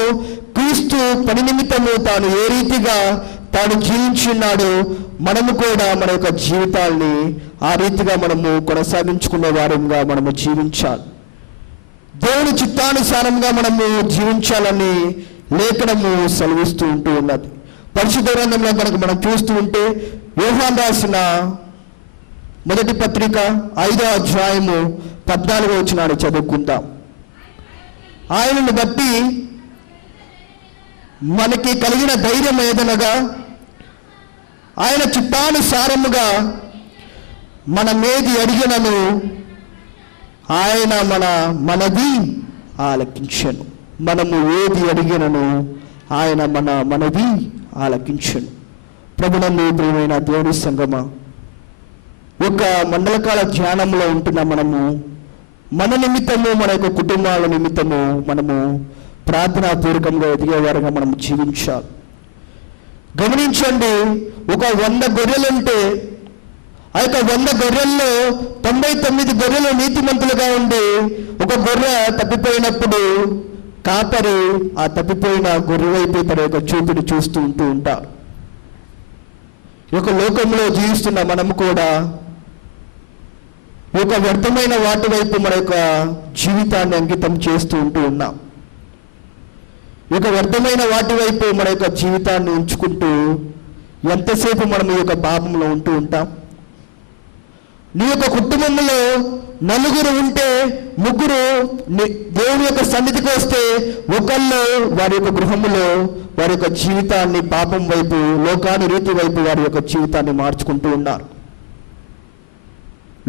క్రీస్తు పని నిమిత్తము తాను ఏ రీతిగా తాను జీవించున్నాడో మనము కూడా మన యొక్క జీవితాల్ని ఆ రీతిగా మనము కొనసాగించుకునే వారంగా మనము జీవించాలి. దేవుని చిత్తానుసారంగా మనము జీవించాలని లేఖనము సెలవిస్తూ ఉంటూ ఉన్నది. పరిశుద్ధ గ్రంథంలో కనుక మనం చూస్తూ ఉంటే యోహాను రాసిన మొదటి పత్రిక 5వ అధ్యాయము 14వ వచనాన్ని చదువుకుందాం. ఆయనను బట్టి మనకి కలిగిన ధైర్యం ఏదనగా ఆయన చిత్తానుసారముగా మనమేది అడిగినను ఆయన మనది ఆలకించెను. మనము ఏది అడిగినను ఆయన మనది ఆలకించెను. ప్రభునందు ప్రియమైన దేవుని సంగమా, ఒక మండలకాల ధ్యానంలో ఉంటున్న మనము మన నిమిత్తము, మన యొక్క కుటుంబాల నిమిత్తము మనము ప్రార్థనాపూర్వకంగా ఎదిగేవారుగా మనము జీవించాలి. గమనించండి, ఒక 100 గొర్రెలుంటే ఆ యొక్క 100 గొర్రెల్లో 99 గొర్రెలు నీతిమంతులుగా ఉండి ఒక గొర్రె తప్పిపోయినప్పుడు కాపరి ఆ తప్పిపోయిన గొర్రె వైపు తన యొక్క చూపుని చూస్తూ ఉంటూ ఉంటారు. ఈ యొక్క లోకంలో జీవిస్తున్న మనము కూడా ఈ యొక్క వ్యర్థమైన వాటి వైపు మన యొక్క జీవితాన్ని అంకితం చేస్తూ ఉంటూ ఉన్నాం. ఈ యొక్క వ్యర్థమైన వాటి వైపు మన యొక్క జీవితాన్ని ఉంచుకుంటూ ఎంతసేపు మనం ఈ యొక్క పాపంలో ఉంటూ ఉంటాం. నీ యొక్క కుటుంబంలో 4 ఉంటే 3 దేవుని యొక్క సన్నిధికి వస్తే ఒకళ్ళు వారి యొక్క గృహంలో వారి యొక్క జీవితాన్ని పాపం వైపు, లోకాను రీతి వైపు వారి యొక్క జీవితాన్ని మార్చుకుంటూ ఉన్నారు.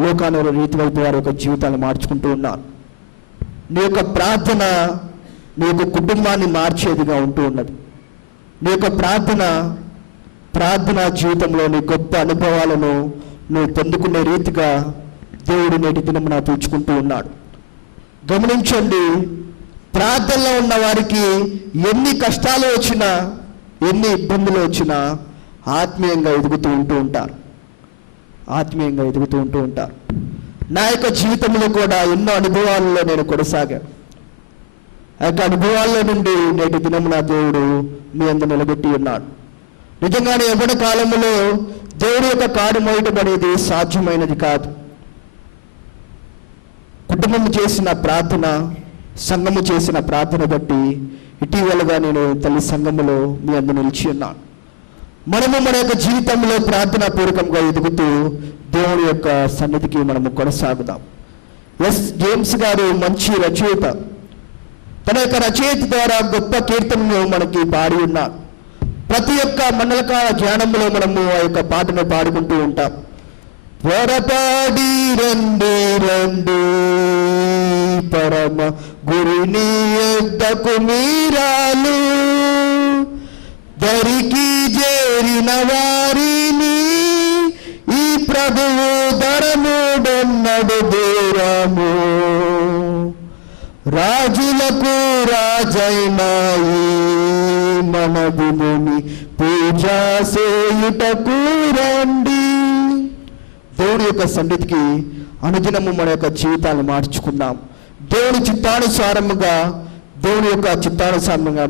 లోకాను రీతి వైపు వారి యొక్క జీవితాన్ని మార్చుకుంటూ ఉన్నారు. నీ యొక్క ప్రార్థన నీ యొక్క కుటుంబాన్ని మార్చేదిగా ఉంటూ ఉన్నది. నీ యొక్క ప్రార్థనా జీవితంలోని గొప్ప అనుభవాలను నువ్వు పొందుకునే రీతిగా దేవుడు నేటి దినమున తీర్చుకుంటూ ఉన్నాడు. గమనించండి, ప్రార్థనలో ఉన్న వారికి ఎన్ని కష్టాలు వచ్చినా, ఎన్ని ఇబ్బందులు వచ్చినా ఆత్మీయంగా ఎదుగుతూ ఉంటూ ఉంటారు. నా యొక్క జీవితంలో కూడా ఎన్నో అనుభవాల్లో నేను కొనసాగాను. ఆ యొక్క అనుభవాల్లో నుండి నేటి దినమున దేవుడు మీ అందు నిలబెట్టి ఉన్నాడు. నిజంగానే ఎవరి కాలంలో దేవుడి యొక్క కాడు మోయటం అనేది సాధ్యమైనది కాదు. కుటుంబం చేసిన ప్రార్థన, సంఘము చేసిన ప్రార్థన బట్టి ఇటీవలగా నేను తల్లి సంఘములో మీ అందు నిలిచి ఉన్నాను. మనము మన యొక్క జీవితంలో ప్రార్థనా పూర్వకంగా ఎదుగుతూ దేవుని యొక్క సన్నిధికి మనము కొనసాగుదాం. జేమ్స్ గారు మంచి రచయిత. తన యొక్క రచయిత ద్వారా గొప్ప కీర్తనను మనకి పాడి ఉన్నారు. ప్రతి ఒక్క మండలకాల ధ్యానంలో మనము ఆ యొక్క పాటను పాడుకుంటూ ఉంటాం. త్వరపడి రండి రండి పరమ గురుని యొద్దకు మీరాలు, దరికి చేరిన వారిని ఈ ప్రభువు ధరముడన్నడు దూరము, రాజులకు రాజైన మన భూమిని పూజా చేయుటకు రండి. దేవుడి యొక్క సన్నిధికి అనుదినము మన యొక్క జీవితాన్ని మార్చుకుందాం. దేవుని చిత్తానుసారముగా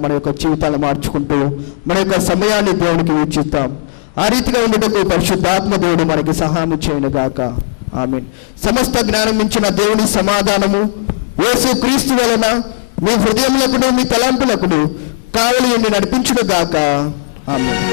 మన యొక్క జీవితాన్ని మార్చుకుంటూ మన యొక్క సమయాన్ని దేవునికి వీక్షిస్తాం. ఆ రీతిగా ఉండటకు పరిశుద్ధాత్మ దేవుడు మనకి సహాయం చేయనుగాక. ఆమేన్. సమస్త జ్ఞానం మించిన దేవుని సమాధానము యేసు క్రీస్తు వలన మీ హృదయములకును మీ తలంపులకును కావలి ఉండి నడిపించునుగాక. ఆమేన్.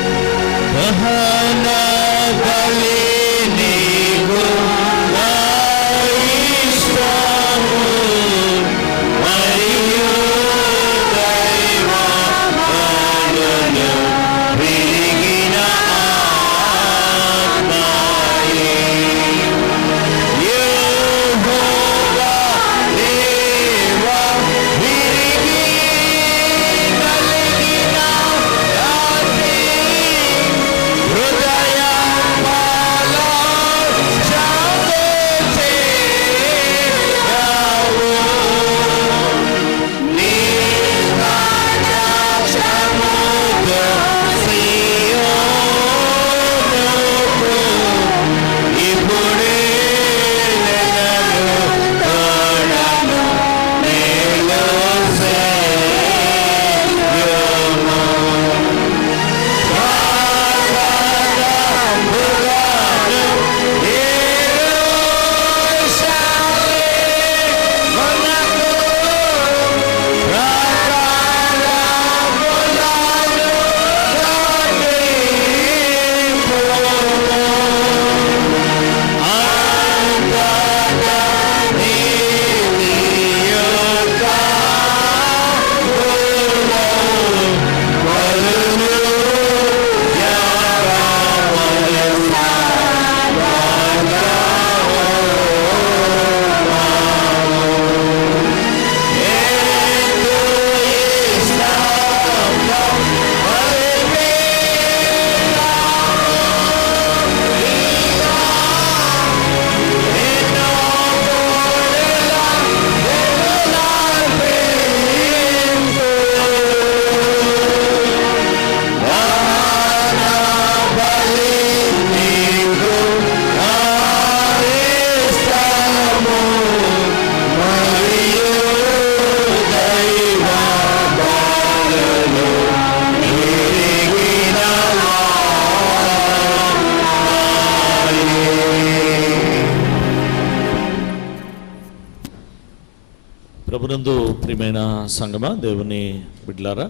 ప్రభునందు ప్రియమైన సంగమ, దేవుని బిడ్డలారా,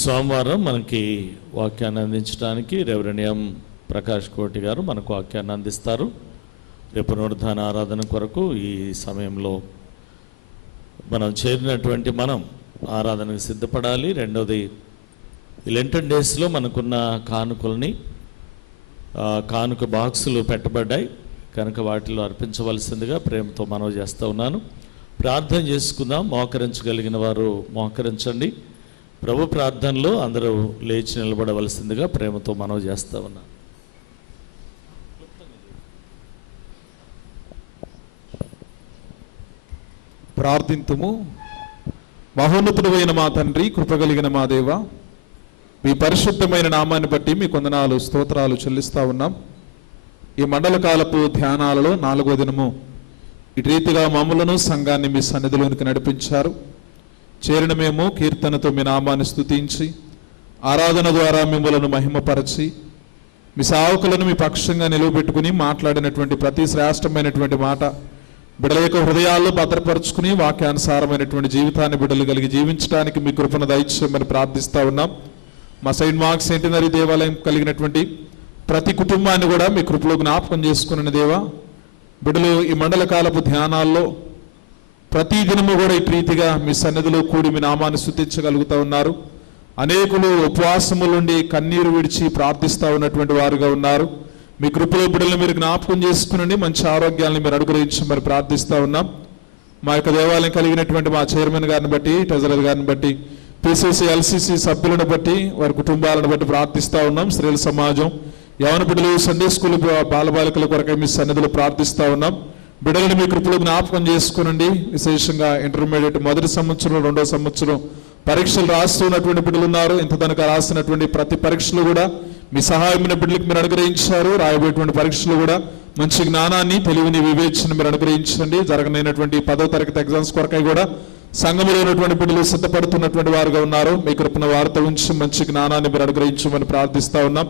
సోమవారం మనకి వాక్యాన్ని అందించడానికి రెవరెండ్ ప్రకాష్ కోటి గారు మనకు వాక్యాన్ని అందిస్తారు. రేపు పునరుద్ధాన ఆరాధన కొరకు ఈ సమయంలో మనం చేరినటువంటి మనం ఆరాధనకు సిద్ధపడాలి. రెండోది, ఈ లెంటన్ డేస్లో మనకున్న కానుకల్ని కానుక బాక్సులు పెట్టబడ్డాయి కనుక వాటిలో అర్పించవలసిందిగా ప్రేమతో మనవి చేస్తూ ఉన్నాను. ప్రార్థన చేసుకుందాం. మోకరించగలిగిన వారు మోకరించండి. ప్రభు ప్రార్థనలో అందరూ లేచి నిలబడవలసిందిగా ప్రేమతో మనవి చేస్తూ ఉన్నాను. ప్రార్థింతుము. మహోన్నతుడైన మా తండ్రి, కృపగలిగిన మా దేవ, మీ పరిశుద్ధమైన నామాన్ని బట్టి మీ కొందనాలు స్తోత్రాలు చెల్లిస్తూ ఉన్నాం. ఈ మండల కాలపు ధ్యానాలలో 4వ దినము ఇటు రీతిగా మమ్మలను సంఘాన్ని మీ సన్నిధిలోనికి నడిపించారు. చేరిన మేము కీర్తనతో మీ నామాన్ని స్తుతించి ఆరాధన ద్వారా మిమ్మలను మహిమపరచి మీ సేవకులను మీ పక్షంగా నిలువబెట్టుకుని మాట్లాడినటువంటి ప్రతి శ్రేష్టమైనటువంటి మాట బిడ్డల యొక్క హృదయాల్లో భద్రపరుచుకుని వాక్యానుసారమైనటువంటి జీవితాన్ని బిడ్డలు కలిగి జీవించడానికి మీ కృపను దయచేయమని ప్రార్థిస్తూ ఉన్నాం. మా సెయింట్ మార్క్స్ సెంటినరీ దేవాలయం కలిగినటువంటి ప్రతి కుటుంబాన్ని కూడా మీ కృపలో జ్ఞాపకం చేసుకున్న దేవా, బిడ్డలు ఈ మండల కాలపు ధ్యానాల్లో ప్రతి దినము కూడా ఈ ప్రీతిగా మీ సన్నిధిలో కూడి మీ నామాన్ని స్తుతించగలుగుతూ ఉన్నారు. అనేకులు ఉపవాసములుండి కన్నీరు విడిచి ప్రార్థిస్తూ ఉన్నటువంటి వారుగా ఉన్నారు. మీ కృపలో బిడ్డలు మీరు జ్ఞాపకం చేసుకునండి, మంచి ఆరోగ్యాలను మీరు అనుగ్రహించమని ప్రార్థిస్తూ ఉన్నాం. మా యొక్క దేవాలయం కలిగినటువంటి మా చైర్మన్ గారిని బట్టి, ట్రెజరర్ గారిని బట్టి, పిసిసి ఎల్సిసి సభ్యులను బట్టి, వారి కుటుంబాలను బట్టి ప్రార్థిస్తూ ఉన్నాం. స్త్రీల సమాజం, యవన బిడ్డలు, సండే స్కూల్ బాలబాలికల కొరకై మీ సన్నిధిలో ప్రార్థిస్తూ ఉన్నాం. బిడ్డలను మీ కృపలో జ్ఞాపకం చేసుకునండి. విశేషంగా ఇంటర్మీడియట్ మొదటి సంవత్సరం, 2వ సంవత్సరం పరీక్షలు రాస్తున్నటువంటి బిడ్డలు ఉన్నారు. ఇంత తనక రాసినటువంటి ప్రతి పరీక్షలు కూడా మీ సహాయమైన బిడ్డలకు మీరు అనుగ్రహించారు. రాయబోయేటువంటి పరీక్షలు కూడా మంచి జ్ఞానాన్ని, తెలివిని, వివేచన మీరు అనుగ్రహించండి. జరగనైనటువంటి 10వ తరగతి ఎగ్జామ్స్ కొరకై కూడా సంఘంలో ఉన్నటువంటి బిడ్డలు సిద్ధపడుతున్నటువంటి వారుగా ఉన్నారు. మీ కృపణ వార్త ఉంచి మంచి జ్ఞానాన్ని మీరు అనుగ్రహించమని ప్రార్థిస్తూ ఉన్నాం.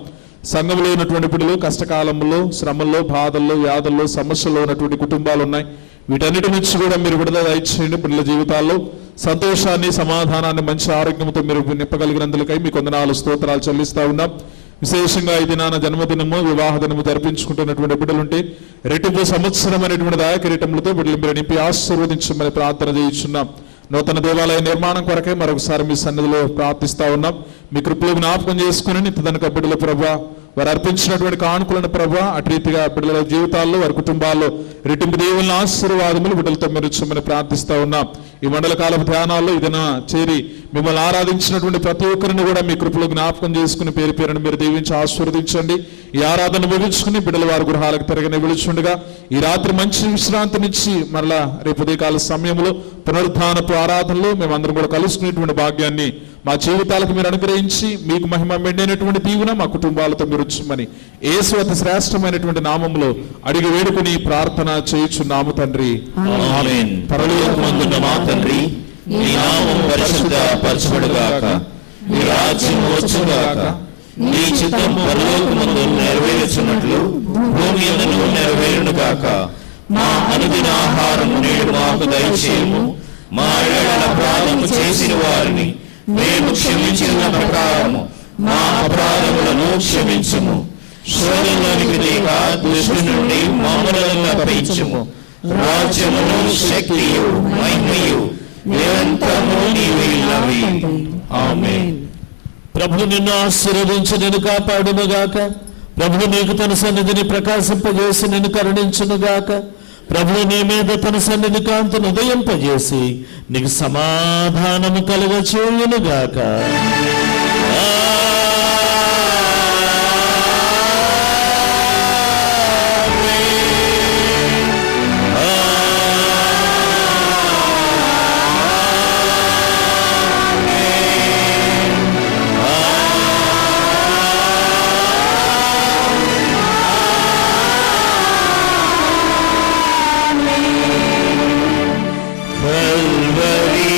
సంఘంలో ఉన్నటువంటి బిడ్డలు కష్టకాలంలో, శ్రమల్లో, బాధల్లో, వ్యాధుల్లో, సమస్యల్లో ఉన్నటువంటి కుటుంబాలు ఉన్నాయి. వీటన్నిటి నుంచి కూడా మీరు విడుదల దయచేయండి. బిడ్డల జీవితాల్లో సంతోషాన్ని, సమాధానాన్ని, మంచి ఆరోగ్యంతో మీరు నింపగలిగినందుకై మీ కొందనాలు స్తోత్రాలు చెల్లిస్తూ ఉన్నాం. విశేషంగా ఈ దినాన జన్మదినము, వివాహ దినము జరిపించుకుంటున్నటువంటి బిడ్డలుంటే రెట్టింపు సంవత్సరం అనేటువంటి దయాకిరీటములతో బిడ్డలు మీరు నింపి ఆశీర్వదించమని ప్రార్థన చేయించున్నాం. నూతన దేవాలయ నిర్మాణం కొరకే మరొకసారి మీ సన్నిధిలో ప్రార్థిస్తూ ఉన్నాం. మీ కృపలో జ్ఞాపకం చేసుకుని నిత్యదనక బిడ్డల ప్రభా, వారు అర్పించినటువంటి కానుకలను ప్రభా, అటు రీతిగా బిడ్డల జీవితాల్లో, వారి కుటుంబాల్లో రెట్టింపు దేవుళ్ళ ఆశీర్వాదములు బిడ్డలతో మెరుచమని ప్రార్థిస్తూ ఉన్నాం. ఈ మండల కాలపు ధ్యానాల్లో ఇదైనా చేరి మిమ్మల్ని ఆరాధించినటువంటి ప్రతి ఒక్కరిని కూడా మీ కృపలో జ్ఞాపకం చేసుకుని పేరు పేరును మీరు దీవించి ఆశీర్వదించండి. ఈ ఆరాధన ముగించుకుని బిడ్డల వారి గృహాలకు తిరగని విలుచుండగా ఈ రాత్రి మంచి విశ్రాంతినిచ్చి మరలా రేపు ఉదయకాల సమయంలో పునరుద్ధానపు ఆరాధనలో మేమందరం కూడా కలుసుకునేటువంటి భాగ్యాన్ని మా జీవితాలకు మీరు అనుగ్రహించి మీకు మహిమ మెండైనటువంటి దీవెన మా కుటుంబాలతో మీరు ఉంచమని యేసు అతి శ్రేష్టమైనటువంటి నామములో అడిగి వేడుకుని ప్రార్థన చేయుచున్నాము తండ్రి, ఆమేన్. పరలోకమందున్న మా తండ్రి, నీ నామము పరిశుద్ధపరచబడుగాక, నీ రాజ్యం వచ్చుగాక, నీ చిత్తం పరలోకమందు నెరవేరుచున్నట్లు భూమి యందును నెరవేరునుగాక. మా అనుదిన ఆహారము నేడు మాకు దయచేయము. మా ఎడల అపరాధము చేసిన వారిని మేము క్షమించిన ప్రకారము మా అపరాధములను క్షమించుము. శోధనలోనికి లేక దుష్టుని నుండి మమ్మలను తప్పించుము. రాజ్యమును, శక్తియు, మహిమయు నిరంతరము నీవైనవి. ఆమేన్. ప్రభు నిన్ను ఆశీర్వదించి నిన్ను కాపాడునుగాక. ప్రభు నీకు తన సన్నిధిని ప్రకాశింపజేసి నిన్ను కరుణించునుగాక. ప్రభు నీ మీద తన సన్నిధి కాంతిని ఉదయింపజేసి నీకు సమాధానము కలుగచేయునుగాక. Calvary,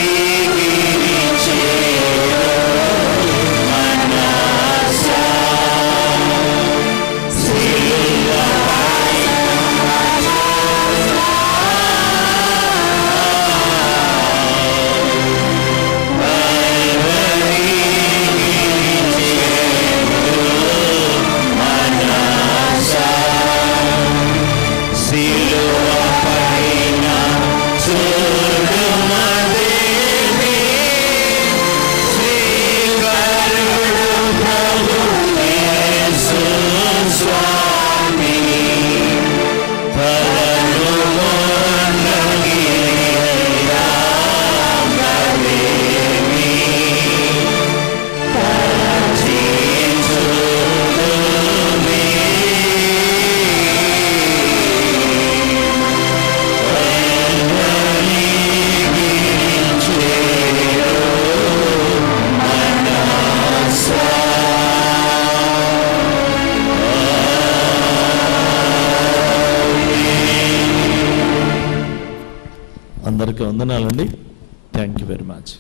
అందరికీ వందనాలండి. Thank you very much.